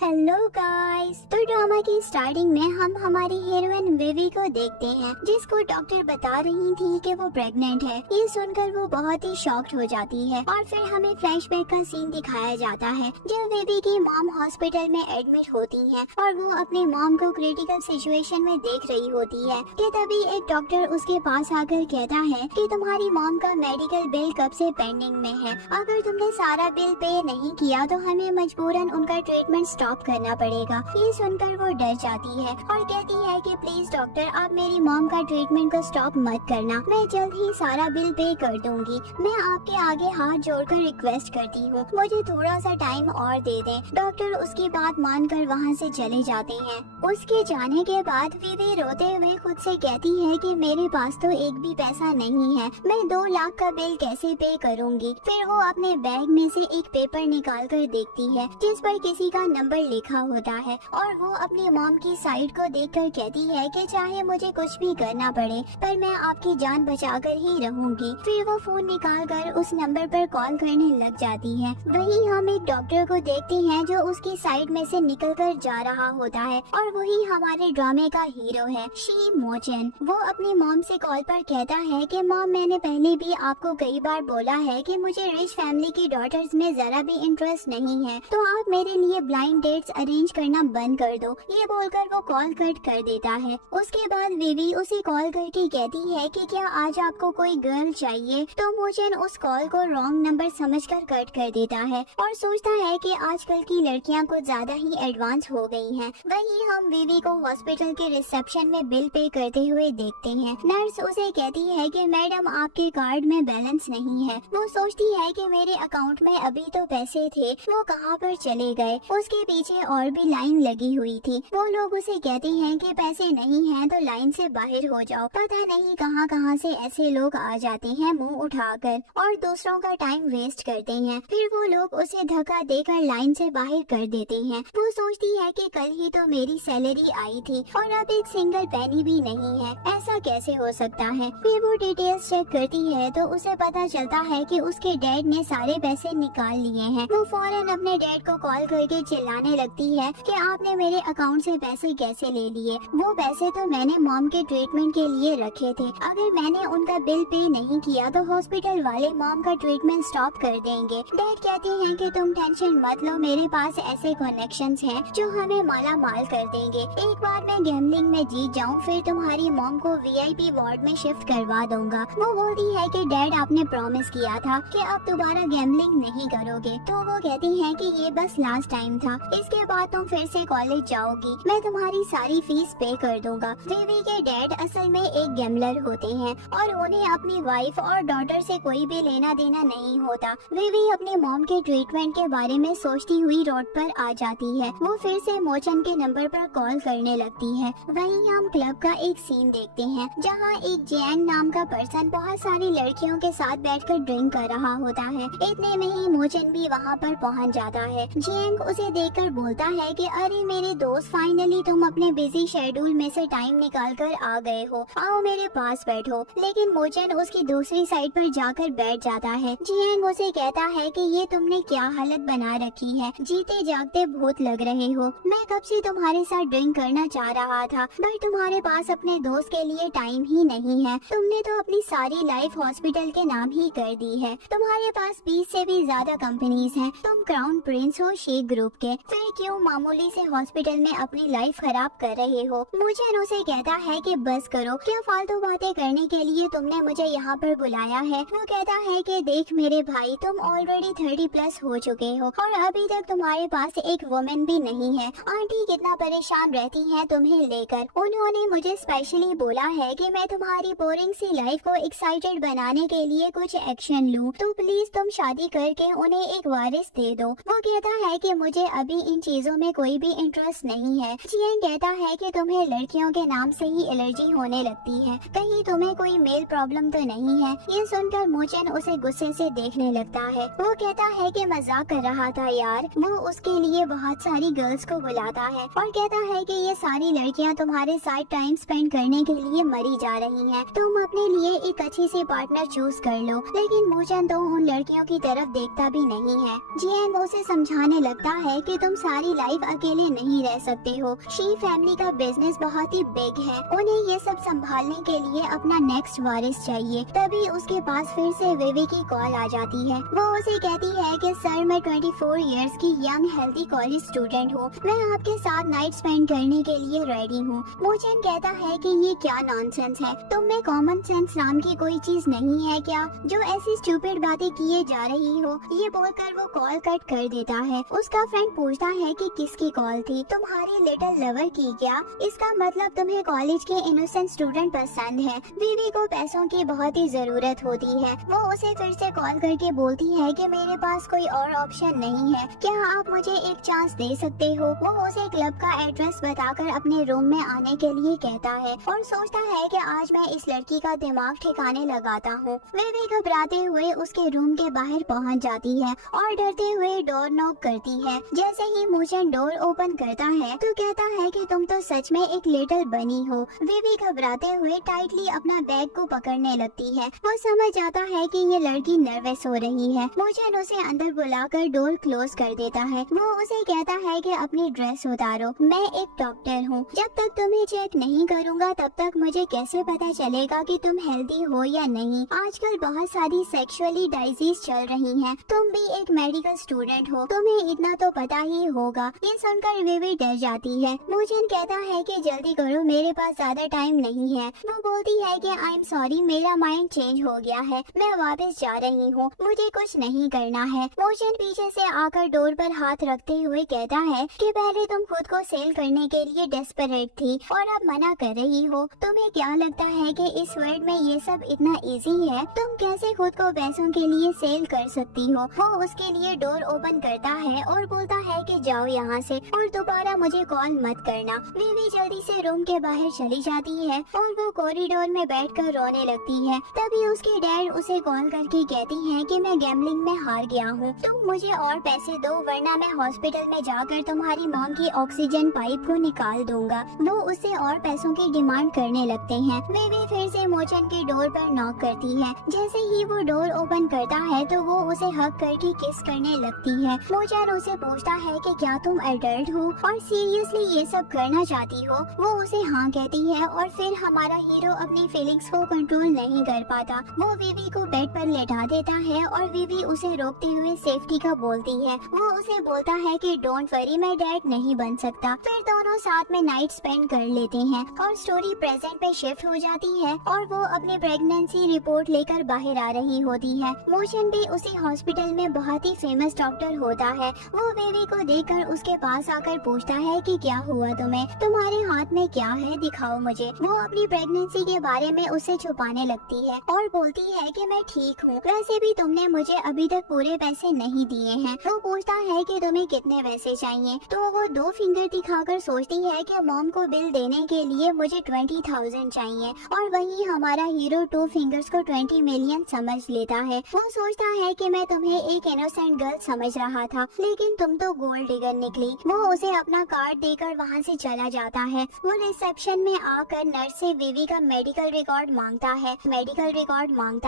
Hello guys. तो drama की starting में हम हमारी हीरोइन विवी को देखते हैं, जिसको डॉक्टर बता रही थी कि वो प्रेग्नेंट है। ये सुनकर वो बहुत ही शॉक्ड हो जाती है और फिर हमें फ्लैशबैक का सीन दिखाया जाता है जब विवी की मॉम हॉस्पिटल में एडमिट होती है और वो अपनी मॉम को क्रिटिकल सिचुएशन में देख रही होती है कि तभी एक डॉक्टर उसके पास आकर कहता है कि तुम्हारी मॉम का मेडिकल बिल कब से पेंडिंग में है। अगर तुमने सारा बिल पे नहीं किया तो हमें मजबूरन उनका ट्रीटमेंट स्टॉप करना पड़ेगा। ये सुनकर वो डर जाती है और कहती है कि प्लीज डॉक्टर आप मेरी मॉम का ट्रीटमेंट को स्टॉप मत करना, मैं जल्द ही सारा बिल पे कर दूंगी। मैं आपके आगे हाथ जोड़कर रिक्वेस्ट करती हूँ, मुझे थोड़ा सा टाइम और दे दें। डॉक्टर उसकी बात मानकर वहाँ से चले जाते हैं। उसके जाने के बाद विवी रोते हुए खुद से कहती है कि मेरे पास तो एक भी पैसा नहीं है, मैं 2 लाख का बिल कैसे पे करूँगी। फिर वो अपने बैग में से एक पेपर निकाल कर देखती है जिस पर किसी का नंबर लिखा होता है और वो अपनी मॉम की साइड को देखकर कहती है कि चाहे मुझे कुछ भी करना पड़े पर मैं आपकी जान बचाकर ही रहूंगी। फिर वो फोन निकालकर उस नंबर पर कॉल करने लग जाती है। वहीं हम एक डॉक्टर को देखते हैं जो उसकी साइड में से निकलकर जा रहा होता है और वही हमारे ड्रामे का हीरो है शी मोचन। वो अपनी मॉम से कॉल पर कहता है कि मॉम मैंने पहले भी आपको कई बार बोला है कि मुझे रिच फैमिली की डॉटर्स में जरा भी इंटरेस्ट नहीं है, तो आप मेरे लिए ब्लाइंड डेट्स अरेंज करना बंद कर दो। ये बोलकर वो कॉल कट कर देता है। उसके बाद विवी उसे कॉल करके कहती है कि क्या आज आपको कोई गर्ल चाहिए, तो मोचन उस कॉल को रॉन्ग नंबर समझकर कट कर देता है और सोचता है कि आजकल की लड़कियां कुछ ज्यादा ही एडवांस हो गई हैं। वहीं हम विवी को हॉस्पिटल के रिसेप्शन में बिल पे करते हुए देखते हैं। नर्स उसे कहती है कि मैडम आपके कार्ड में बैलेंस नहीं है। वो सोचती है कि मेरे अकाउंट में अभी तो पैसे थे, वो कहाँ पर चले गए। उसके पीछे और भी लाइन लगी हुई थी। वो लोग उसे कहते हैं कि पैसे नहीं हैं तो लाइन से बाहर हो जाओ। पता नहीं कहां कहां से ऐसे लोग आ जाते हैं मुंह उठाकर और दूसरों का टाइम वेस्ट करते हैं। फिर वो लोग उसे धक्का देकर लाइन से बाहर कर देते हैं। वो सोचती है कि कल ही तो मेरी सैलरी आई थी और अब एक सिंगल पेनी भी नहीं है, ऐसा कैसे हो सकता है। फिर वो डिटेल्स चेक करती है तो उसे पता चलता है कि उसके डैड ने सारे पैसे निकाल लिए हैं। वो फौरन अपने डैड को कॉल करके चिल्लाने लगती है कि आपने मेरे अकाउंट से पैसे कैसे ले लिए। वो पैसे तो मैंने मॉम के ट्रीटमेंट के लिए रखे थे, अगर मैंने उनका बिल पे नहीं किया तो हॉस्पिटल वाले मॉम का ट्रीटमेंट स्टॉप कर देंगे। डैड कहते हैं कि तुम टेंशन मत लो, मेरे पास ऐसे कनेक्शंस हैं जो हमें माला माल कर देंगे। एक बार मैं गैम्बलिंग में जीत जाऊँ फिर तुम्हारी मॉम को VIP वार्ड में शिफ्ट करवा दूंगा। वो बोलती है कि डैड आपने प्रॉमिस किया था कि अब दोबारा गैम्बलिंग नहीं करोगे, तो वो कहती है कि ये बस लास्ट टाइम था, इसके बाद तुम फिर से कॉलेज जाओगी, मैं तुम्हारी सारी फीस पे कर दूंगा। विवी के डैड असल में एक गैम्बलर होते हैं और उन्हें अपनी वाइफ और डॉटर से कोई भी लेना देना नहीं होता। विवी अपनी मॉम के ट्रीटमेंट के बारे में सोचती हुई रोड पर आ जाती है। वो फिर से मोचन के नंबर पर कॉल करने लगती है। वहीं हम क्लब का एक सीन देखते हैं जहाँ एक जैंग नाम का पर्सन बहुत सारी लड़कियों के साथ बैठकर ड्रिंक कर रहा होता है। इतने में ही मोचन भी वहाँ पर पहुँच जाता है। जैंग उसे देखकर बोलता है कि अरे मेरे दोस्त फाइनली तुम अपने बिजी शेड्यूल में से टाइम निकाल कर आ गए हो, आओ मेरे पास बैठो। लेकिन मोचन उसकी दूसरी साइड पर जाकर बैठ जाता है। जियांग उसे कहता है कि ये तुमने क्या हालत बना रखी है, जीते जागते भूत लग रहे हो। मैं कब से तुम्हारे साथ ड्रिंक करना चाह रहा था पर तुम्हारे पास अपने दोस्त के लिए टाइम ही नहीं है। तुमने तो अपनी सारी लाइफ हॉस्पिटल के नाम ही कर दी है। तुम्हारे पास 20 से भी ज्यादा कंपनीज हैं। तुम क्राउन प्रिंस हो शेख ग्रुप के, फिर क्यों मामूली से हॉस्पिटल में अपनी लाइफ खराब कर रहे हो। मुझे उसे कहता है कि बस करो, क्या फालतू बातें करने के लिए तुमने मुझे यहाँ पर बुलाया है। वो कहता है कि देख मेरे भाई, तुम ऑलरेडी 30+ हो चुके हो और अभी तक तुम्हारे पास एक वुमेन भी नहीं है। आंटी कितना परेशान रहती हैं तुम्हें लेकर। उन्होंने मुझे स्पेशली बोला है कि मैं तुम्हारी बोरिंग सी लाइफ को एक्साइटेड बनाने के लिए कुछ एक्शन लूं, तो प्लीज तुम शादी करके उन्हें एक वारिस दे दो। वो कहता है कि मुझे अभी इन चीजों में कोई भी इंटरेस्ट नहीं है। जियांग कहता है कि तुम्हें लड़कियों के नाम से ही एलर्जी होने लगती है, कहीं तुम्हें कोई मेल प्रॉब्लम तो नहीं है। ये सुनकर मोचन उसे गुस्से से देखने लगता है। वो कहता है कि मजाक कर रहा था यार। वो उसके लिए बहुत सारी गर्ल्स को बुलाता है और कहता है कि ये सारी लड़कियां तुम्हारे साथ टाइम स्पेंड करने के लिए मरी जा रही हैं। तुम अपने लिए एक अच्छी सी पार्टनर चूज कर लो। लेकिन मोचन तो उन लड़कियों की तरफ देखता भी नहीं है। जियांग उसे समझाने लगता है कि तुम तुम सारी लाइफ अकेले नहीं रह सकते हो। शी फैमिली का बिजनेस बहुत ही बिग है, उन्हें ये सब संभालने के लिए अपना नेक्स्ट वारिस चाहिए। तभी उसके पास फिर से विवी की कॉल आ जाती है। वो उसे कहती है कि सर, मैं 24 इयर्स की यंग हेल्थी कॉलेज स्टूडेंट हूँ, मैं आपके साथ नाइट स्पेंड करने के लिए रेडी हूँ। मोचन कहता है कि ये क्या नॉनसेंस है, तुम में कॉमन सेंस नाम की कोई चीज नहीं है क्या, जो ऐसी स्टूपिड बातें किए जा रही हो। ये बोलकर वो कॉल कट कर देता है। उसका फ्रेंड पूछता है कि किसकी कॉल थी, तुम्हारी लिटिल लवर की क्या? इसका मतलब तुम्हें कॉलेज के इनोसेंट स्टूडेंट पसंद है। विवी को पैसों की बहुत ही जरूरत होती है। वो उसे फिर से कॉल करके बोलती है कि मेरे पास कोई और ऑप्शन नहीं है, क्या आप मुझे एक चांस दे सकते हो? वो उसे क्लब का एड्रेस बताकर अपने रूम में आने के लिए कहता है और सोचता है कि आज मैं इस लड़की का दिमाग ठिकाने लगाता हूँ। विवी घबराते हुए उसके रूम के बाहर पहुँच जाती है और डरते हुए डोर नॉक करती है। जैसे ही मोचन डोर ओपन करता है तो कहता है कि तुम तो सच में एक लिटिल बनी हो। विवी घबराते हुए टाइटली अपना बैग को पकड़ने लगती है। वो समझ जाता है कि ये लड़की नर्वस हो रही है। मोचन उसे अंदर बुलाकर डोर क्लोज कर देता है। वो उसे कहता है कि अपनी ड्रेस उतारो, मैं एक डॉक्टर हूँ, जब तक तुम्हें चेक नहीं करूँगा तब तक मुझे कैसे पता चलेगा कि तुम हेल्दी हो या नहीं। आजकल बहुत सारी सेक्सुअली डिजीज चल रही हैं, तुम भी एक मेडिकल स्टूडेंट हो, तुम्हें इतना तो पता ही होगा। ये सुनकर विवी डर जाती है। मोचन कहता है कि जल्दी करो, मेरे पास ज्यादा टाइम नहीं है। वो बोलती है कि आई एम सॉरी, मेरा माइंड चेंज हो गया है, मैं वापस जा रही हूँ, मुझे कुछ नहीं करना है। मोचन पीछे से आकर डोर पर हाथ रखते हुए कहता है कि पहले तुम खुद को सेल करने के लिए डेस्परेट थी और अब मना कर रही हो। तुम्हें क्या लगता है कि इस वर्ल्ड में ये सब इतना इजी है? तुम कैसे खुद को पैसों के लिए सेल कर सकती हो? वो उसके लिए डोर ओपन करता है और बोलता है कि जाओ यहाँ से और दोबारा मुझे कॉल मत करना। विवी जल्दी से रूम के बाहर चली जाती है और वो कॉरिडोर में बैठकर रोने लगती है। तभी उसके डैड उसे कॉल करके कहती हैं कि मैं गैम्बलिंग में हार गया हूँ, तुम मुझे और पैसे दो वरना मैं हॉस्पिटल में जाकर तुम्हारी मॉम की ऑक्सीजन पाइप को निकाल दूंगा। वो उससे और पैसों की डिमांड करने लगते हैं। विवी फिर से मोचन के डोर पर नॉक करती है। जैसे ही वो डोर ओपन करता है तो वो उसे हक करके किस करने लगती है। मोचन उसे पूछता है कि क्या तुम एडल्ट हो और सीरियसली ये सब करना चाहती हो? वो उसे हाँ कहती है और फिर हमारा हीरो अपनी फीलिंग्स को कंट्रोल नहीं कर पाता। वो विवी को बेड पर लेटा देता है और विवी उसे रोकते हुए सेफ्टी का बोलती है। वो उसे बोलता है कि डोंट वरी, मैं डैड नहीं बन सकता। फिर दोनों साथ में नाइट स्पेंड कर लेते हैं और स्टोरी प्रेजेंट पे शिफ्ट हो जाती है और वो अपनी प्रेगनेंसी रिपोर्ट लेकर बाहर आ रही होती है। मोचन भी उसी हॉस्पिटल में बहुत ही फेमस डॉक्टर होता है। वो विवी को देखकर उसके पास आकर पूछता है कि क्या हुआ तुम्हें, तुम्हारे हाथ में क्या है, दिखाओ मुझे। वो अपनी प्रेगनेंसी के बारे में उसे छुपाने लगती है और बोलती है कि मैं ठीक हूँ, वैसे भी तुमने मुझे अभी तक पूरे पैसे नहीं दिए हैं। वो पूछता है कि तुम्हें कितने पैसे चाहिए, तो वो 2 फिंगर दिखाकर सोचती है कि मॉम को बिल देने के लिए मुझे 20,000 चाहिए और वहीं हमारा हीरो 2 फिंगर्स को 20 मिलियन समझ लेता है। वो सोचता है कि मैं तुम्हें एक इनोसेंट गर्ल समझ रहा था, लेकिन तुम तो गोल्ड डिगर निकली। वो उसे अपना कार्ड देकर वहाँ से चला जाता है। वो रिसेप्शन में आकर नर्स से विवी का मेडिकल रिकॉर्ड मांगता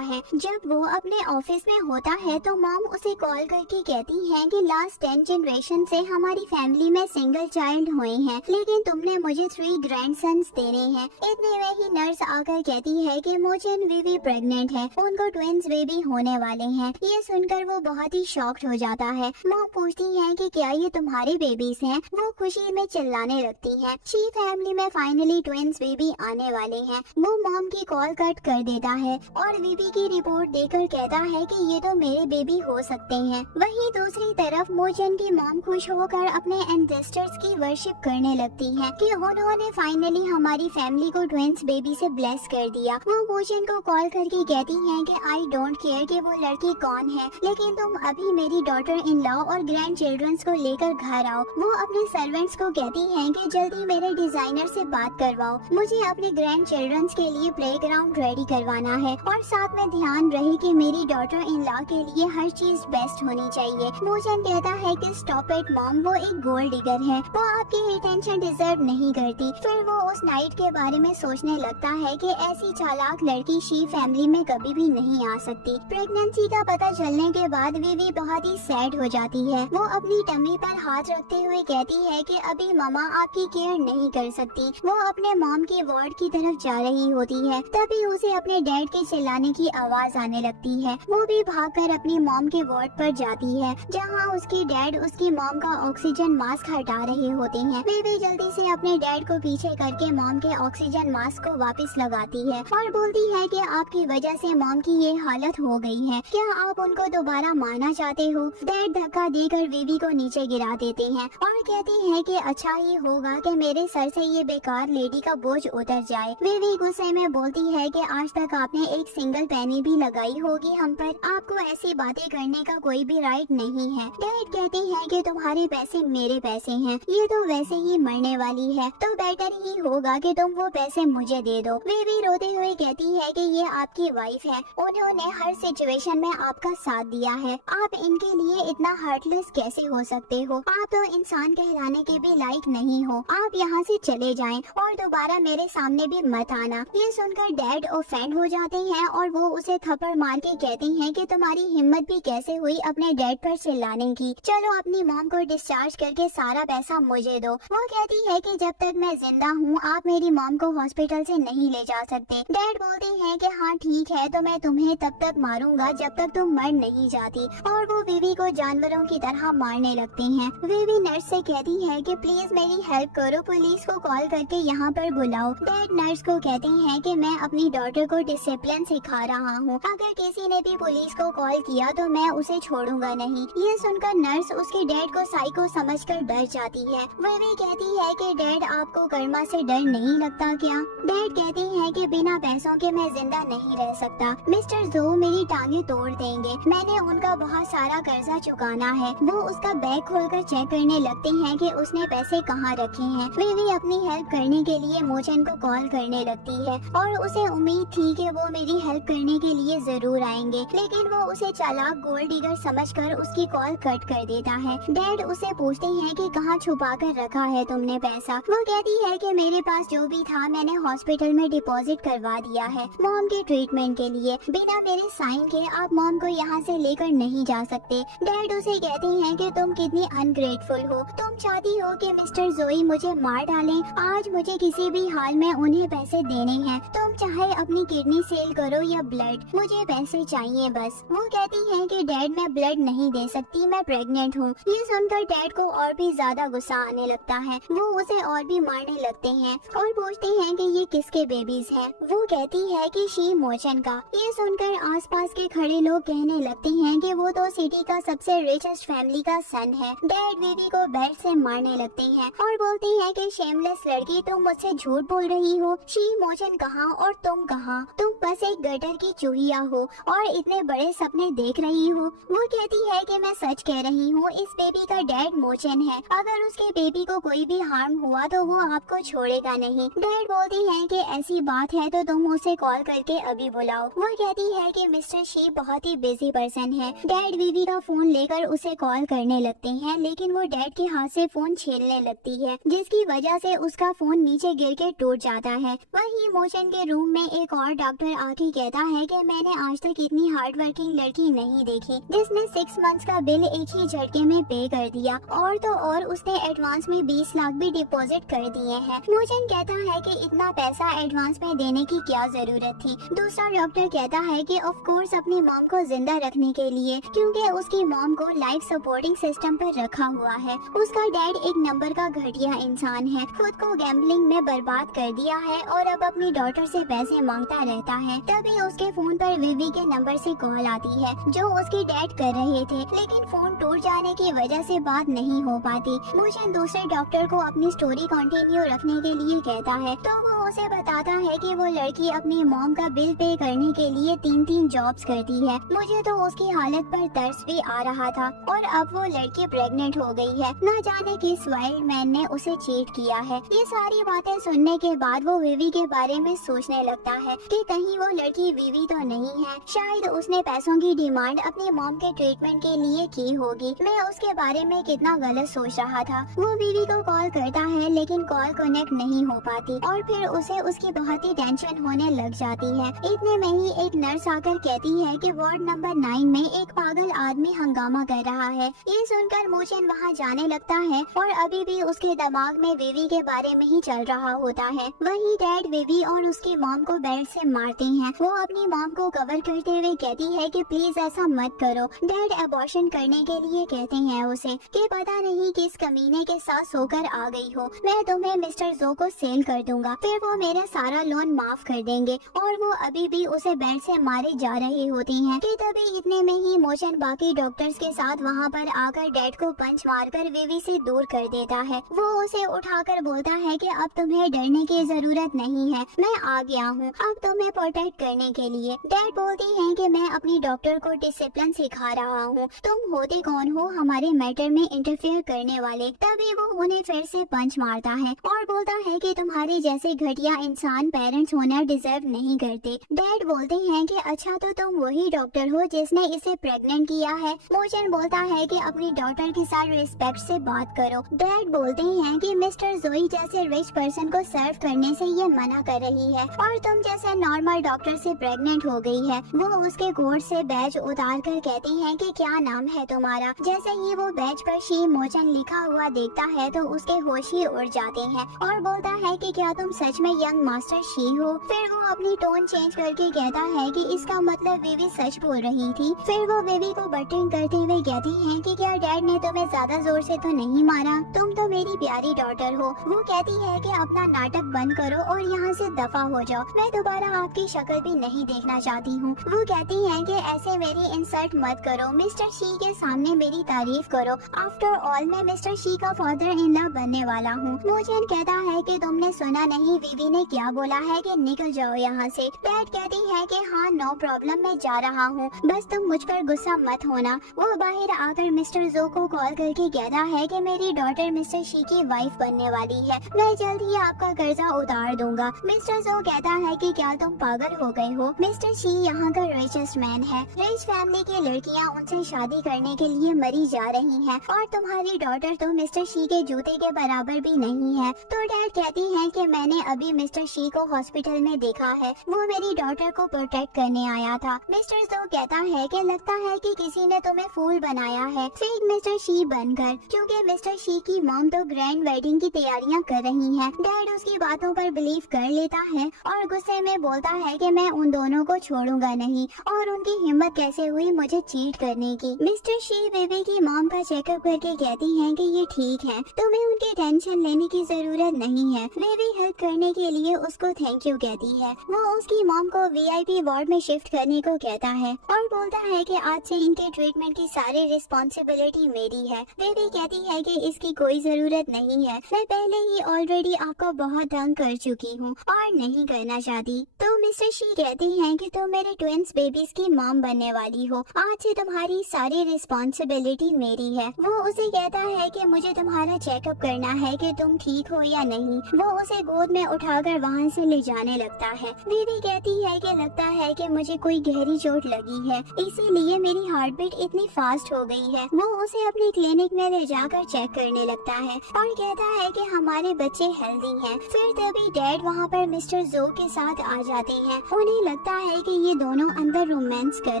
है। जब वो अपने ऑफिस में होता है तो मॉम उसे कॉल करके कहती है कि लास्ट 10 जनरेशन से हमारी फैमिली में सिंगल चाइल्ड हुए हैं, लेकिन तुमने मुझे 3 ग्रैंडसन्स देने हैं। इतने में ही नर्स आकर कहती है कि मोचन विवी प्रेग्नेंट है, उनको ट्विंस बेबी होने वाले हैं। ये सुनकर वो बहुत ही शॉक्ड हो जाता है। मॉम पूछती है कि क्या ये तुम्हारे बेबीज हैं? वो खुशी में चिल्लाने लगती है। शी फैमिली में फाइनली ट्विंस बेबी आने वाले हैं। वो मॉम की कॉल कट कर देता है और विवी की रिपोर्ट देकर कहता है कि ये तो मेरे बेबी हो सकते हैं। वहीं दूसरी तरफ मोचन की मॉम खुश होकर अपने एंसेस्टर्स की वर्शिप करने लगती है कि उन्होंने फाइनली हमारी फैमिली को ट्विंस बेबी से ब्लेस कर दिया। वो मोचन को कॉल करके कहती हैं कि आई डोंट केयर कि वो लड़की कौन है, लेकिन तुम अभी मेरी डॉटर इन लॉ और ग्रैंड चिल्ड्रंस को लेकर घर आओ। वो अपने सर्वेंट्स को कहती हैं कि जल्दी मेरे डिजाइनर से बात करवाओ, मुझे अपने ग्रैंड चिल्ड्रंस के लिए प्लेग्राउंड रेडी करवाना है और साथ में ध्यान रहे कि मेरी डॉटर इन लॉ के लिए हर चीज बेस्ट होनी चाहिए। मोचन कहता है कि स्टॉप इट मॉम, वो एक गोल्ड डिगर है, वो आपकी अटेंशन डिजर्व नहीं करती। फिर वो उस नाइट के बारे में सोचने लगता है कि ऐसी चालाक लड़की शी फैमिली में कभी भी नहीं आ सकती। प्रेगनेंसी का पता चलने के बाद विवी बहुत ही सैड हो जाती है। वो अपनी टमी मम्मी पर हाथ रखते हुए कहती है कि अभी मम्मा आपकी केयर नहीं कर सकती। वो अपने मॉम की वार्ड की तरफ जा रही होती है, तभी उसे अपने डैड के चिल्लाने की आवाज आने लगती है। वो भी भागकर अपनी मॉम के वार्ड पर जाती है, जहाँ उसकी डैड उसकी मॉम का ऑक्सीजन मास्क हटा रहे होते हैं। वे भी जल्दी से अपने डैड को पीछे करके मॉम के ऑक्सीजन मास्क को वापस लगाती है और बोलती है कि आपकी वजह से मॉम की ये हालत हो गई है, क्या आप उनको दोबारा मारना चाहते हो? डैड धक्का देकर बेबी को नीचे गिरा देते हैं और कहते हैं कि अच्छा ही होगा कि मेरे सर से ये बेकार लेडी का बोझ उतर जाए। बेबी गुस्से में बोलती है कि आज तक आपने एक सिंगल पैनी भी लगाई होगी हम पर, आपको ऐसी बातें करने का कोई भी राइट नहीं है। डैड कहते हैं कि तुम्हारे पैसे मेरे पैसे हैं, ये तो वैसे ही मरने वाली है, तो बेटर ही होगा कि तुम वो पैसे मुझे दे दो। बेबी रोते हुए कहती है कि ये आपकी वाइफ है, उन्होंने हर सिचुएशन में आपका साथ दिया है, आप इनके लिए इतना हार्टलेस कैसे हो सकते हो? आप तो इंसान कहलाने के भी लायक नहीं हो, आप यहाँ से चले जाएं और दोबारा मेरे सामने भी मत आना। ये सुनकर डैड ऑफेंड हो जाते हैं और वो उसे थप्पड़ मार के कहते हैं कि तुम्हारी हिम्मत भी कैसे हुई अपने डैड पर चिल्लाने की, चलो अपनी मॉम को डिस्चार्ज करके सारा पैसा मुझे दो। वो कहती है कि जब तक मैं जिंदा हूँ आप मेरी मॉम को हॉस्पिटल से नहीं ले जा सकते। डैड बोलते हैं कि हाँ ठीक है, तो मैं तुम्हें तब तक मारूंगा जब तक तुम मर नहीं जाती, और वो बेबी को जानवरों की तरह मारने लगते हैं। बेबी नर्स से कहती है कि प्लीज मेरी हेल्प करो, पुलिस को कॉल करके यहाँ पर बुलाओ। डैड नर्स को कहते हैं कि मैं अपनी डॉटर को डिसिप्लिन सिखा रहा हूँ, अगर किसी ने भी पुलिस को कॉल किया तो मैं उसे छोड़ूंगा नहीं। ये सुनकर नर्स उसके डैड को साइको समझकर डर जाती है। बेबी कहती है कि डैड आपको कर्मा से डर नहीं लगता क्या? डैड कहते हैं कि बिना पैसों के मैं जिंदा नहीं रह सकता, मिस्टर जो मेरी टांगे तोड़ देंगे, मैंने उनका बहुत सारा कर्जा चुकाना है। वो उसका बैग खोलकर चेक करने लगते हैं कि उसने पैसे कहाँ रखे हैं। वे भी अपनी हेल्प करने के लिए मोचन को कॉल करने लगती है और उसे उम्मीद थी कि वो मेरी हेल्प करने के लिए जरूर आएंगे, लेकिन वो उसे चालाक गोल्ड डिगर समझकर उसकी कॉल कट कर देता है। डैड उसे पूछते हैं कि कहाँ छुपा कर रखा है तुमने पैसा? वो कहती है कि मेरे पास जो भी था मैंने हॉस्पिटल में डिपॉजिट करवा दिया है मॉम के ट्रीटमेंट के लिए, बिना मेरे साइन के आप मॉम को यहाँ से लेकर नहीं जा सकते। डैड उसे कहते हैं कि तुम कितनी अनग्रेटफुल हो, तुम चाहती हो कि मिस्टर जोई मुझे मार डालें, आज मुझे किसी भी हाल में उन्हें पैसे देने हैं, तुम चाहे अपनी किडनी सेल करो या ब्लड, मुझे पैसे चाहिए बस। वो कहती है कि डैड मैं ब्लड नहीं दे सकती, मैं प्रेग्नेंट हूँ। ये सुनकर डैड को और भी ज्यादा गुस्सा आने लगता है, वो उसे और भी मारने लगते हैं और पूछते हैं कि ये किसके बेबीज हैं। वो कहती है कि शी मोचन का। ये सुनकर आसपास के खड़े लोग कहने लगते हैं कि वो तो सिटी का सबसे रिचेस्ट फैमिली का सन है। डैड बेबी को बेड से मारने लगते हैं और बोलते हैं कि शेमलेस लड़की, तुम मुझसे झूठ बोल रही हो, शी मोचन कहाँ और तुम कहाँ, तुम बस एक गटर की चूहिया हो और इतने बड़े सपने देख रही हो। वो कहती है कि मैं सच कह रही हूँ, इस बेबी का डैड मोचन है, अगर उसके बेबी को कोई भी हार्म हुआ तो वो आपको छोड़ेगा नहीं। डैड बोलते हैं कि ऐसी बात है तो तुम उसे कॉल करके अभी बुलाओ। वो कहती है कि मिस्टर शी बहुत ही बिजी पर्सन है। डैड बीवी का फोन लेकर उसे कॉल करने लगते हैं, लेकिन वो डैड के हाथ से फोन छीनने लगती है, जिसकी वजह से उसका फोन नीचे गिर के टूट जाता है। वहीं मोचन के रूम में एक और डॉक्टर आके कहता है कि मैंने आज तक इतनी हार्ड वर्किंग लड़की नहीं देखी जिसने 6 मंथ्स का बिल एक ही झटके में पे कर दिया, और तो और उसने एडवांस में 20 लाख भी डिपॉजिट कर दिए हैं। मोचन कहता है कि इतना पैसा एडवांस में देने की क्या जरूरत थी। दूसरा डॉक्टर कहता है कि ऑफ कोर्स अपनी मॉम को जिंदा रखने के लिए, क्योंकि उसकी मॉम को लाइफ सपोर्टिंग सिस्टम पर रखा हुआ है। उसका डैड एक नंबर का घटिया इंसान है, खुद को गैम्बलिंग में बर्बाद कर दिया है और अब अपनी डॉटर से पैसे मांगता रहता है। तभी उसके फोन पर विवी के नंबर से कॉल आती है जो उसके डैड कर रहे थे, लेकिन फोन टूट जाने की वजह से बात नहीं हो पाती। मोचन दूसरे डॉक्टर को अपनी स्टोरी कंटिन्यू रखने के लिए कहता है, तो वो उसे बताता है कि वो लड़की अपनी मॉम का बिल पे करने के लिए 3 जॉब्स करती है। मुझे तो उसकी हालत पर तरस भी आ रहा था, और अब वो लड़की प्रेग्नेंट हो गई है, न जाने किस वाइल्ड मैन ने उसे चीट किया है। ये सारी बातें सुनने के बाद वो विवी के बारे में सोचने लगता है कि कहीं वो लड़की विवी तो नहीं है, शायद उसने पैसों की डिमांड अपनी मॉम के ट्रीटमेंट के लिए की होगी। मैं उसके बारे में कितना गलत सोच रहा था। वो विवी को कॉल करता है, लेकिन कॉल कनेक्ट नहीं हो पाती और फिर उसे उसकी बहुत ही टेंशन होने लग जाती है। इतने में ही एक नर्स आकर कहती है कि वार्ड नंबर 9 में एक पागल आदमी हंगामा कर रहा है। ये सुन सुनकर मोचन वहाँ जाने लगता है और अभी भी उसके दिमाग में विवी के बारे में ही चल रहा होता है। वहीं डैड विवी और उसकी मॉम को बेल्ट से मारते हैं। वो अपनी मॉम को कवर करते हुए कहती है कि प्लीज ऐसा मत करो। डैड अबॉर्शन करने के लिए कहते हैं उसे कि पता नहीं किस कमीने के साथ सोकर आ गई हो, मैं तुम्हें मिस्टर जो को सेल कर दूंगा, फिर वो मेरा सारा लोन माफ कर देंगे। और वो अभी भी उसे बेल्ट से मारे जा रहे होती हैं कि तभी इतने में ही मोचन बाकी डॉक्टर्स के साथ वहाँ पर आकर डैड को पंच मारकर विवी से दूर कर देता है। वो उसे उठाकर बोलता है कि अब तुम्हें डरने की जरूरत नहीं है, मैं आ गया हूँ अब तुम्हें प्रोटेक्ट करने के लिए। डैड बोलती हैं कि मैं अपनी डॉक्टर को डिसिप्लिन सिखा रहा हूँ, तुम होते कौन हो हमारे मैटर में इंटरफेयर करने वाले। तभी वो उन्हें फिर से पंच मारता है और बोलता है कि तुम्हारे जैसे घटिया इंसान पेरेंट्स होना डिजर्व नहीं करते। डैड बोलते हैं कि अच्छा तो तुम वही डॉक्टर हो जिसने इसे प्रेग्नेंट किया है। मोचन बोलता है कि अपनी डॉटर के साथ रिस्पेक्ट से बात करो। डैड बोलते हैं कि मिस्टर जोई जैसे रिच पर्सन को सर्व करने से ये मना कर रही है और तुम जैसे नॉर्मल डॉक्टर से प्रेग्नेंट हो गई है। वो उसके कोट से बैज उतार कर कहती हैं कि क्या नाम है तुम्हारा। जैसे ही वो बैज पर शी मोचन लिखा हुआ देखता है तो उसके होश ही उड़ जाते हैं और बोलता है कि क्या तुम सच में यंग मास्टर शी हो। फिर वो अपनी टोन चेंज करके कहता है कि इसका मतलब विवी सच बोल रही थी। फिर वो विवी को बटरिंग करते हुए कहती हैं कि क्या डैड ने तुम्हें ज्यादा जोर से तो नहीं मारा, तुम तो मेरी प्यारी डॉटर हो। वो कहती है कि अपना नाटक बंद करो और यहाँ से दफा हो जाओ, मैं दोबारा आपकी शक्ल भी नहीं देखना चाहती हूँ। वो कहती हैं कि ऐसे मेरी इंसल्ट मत करो, मिस्टर शी के सामने मेरी तारीफ करो, आफ्टर ऑल मैं मिस्टर शी का फादर इन लॉ बनने वाला हूँ। मोचन कहता है कि तुमने सुना नहीं विवी ने क्या बोला है कि निकल जाओ यहाँ से। डैड कहती है कि हाँ नो प्रॉब्लम, मैं जा रहा हूँ, बस तुम मुझ पर गुस्सा मत होना। वो बाहर आकर मिस्टर जो को कॉल करके कहता है कि मेरी डॉटर मिस्टर शी की वाइफ बनने वाली है, मैं जल्द ही आपका कर्जा उतार दूंगा। मिस्टर जो कहता है कि क्या तुम पागल हो गए हो, मिस्टर शी यहाँ का रिचेस्ट मैन है, रिच फैमिली की लड़कियाँ उनसे शादी करने के लिए मरी जा रही हैं और तुम्हारी डॉटर तो मिस्टर शी के जूते के बराबर भी नहीं है। तो डैड कहती हैं कि मैंने अभी मिस्टर शी को हॉस्पिटल में देखा है, वो मेरी डॉटर को प्रोटेक्ट करने आया था। मिस्टर जो कहता है कि लगता है कि किसी ने तुम्हें फूल बनाया है, फेक मिस्टर शी बनकर, क्योंकि मिस्टर शी की मॉम तो ग्रैंड वेडिंग की तैयारियां कर रही हैं। डैड उसकी बातों पर बिलीव कर लेता है और गुस्से में बोलता है कि मैं उन दोनों को छोड़ूंगा नहीं और उनकी हिम्मत कैसे हुई मुझे चीट करने की। मिस्टर शी बेबी की मॉम का चेकअप करके कहती हैं कि ये ठीक है, तुम्हें उनकी टेंशन लेने की जरूरत नहीं है। बेबी हेल्प करने के लिए उसको थैंक यू कहती है। वो उसकी मॉम को VIP वार्ड में शिफ्ट करने को कहता है और बोलता है कि आज से इनके ट्रीटमेंट की सारी रिस्पॉन्सिबिलिटी मेरी है। बेबी कहती है कि इसकी कोई जरूरत नहीं है, मैं पहले ही ऑलरेडी आपको बहुत तंग कर चुकी हूँ और नहीं करना चाहती। तो मिस्टर शी कहती हैं कि तुम मेरे ट्विंस बेबीज की मॉम बनने वाली हो, आज से तुम्हारी सारी रिस्पॉन्सिबिलिटी मेरी है। वो उसे कहता है कि मुझे तुम्हारा चेकअप करना है कि तुम ठीक हो या नहीं। वो उसे गोद में उठाकर वहाँ से ले जाने लगता है। बेबी कहती है कि लगता है कि मुझे कोई गहरी चोट लगी है, इसीलिए मेरी हार्ट बीट इतनी फास्ट हो गई है। वो उसे अपनी क्लिनिक में ले जाकर चेक करने लगता है और कहता है कि हमारे बच्चे हेल्दी हैं। फिर तभी डैड वहाँ पर मिस्टर जो के साथ आ जाते हैं। उन्हें लगता है कि ये दोनों अंदर रोमांस कर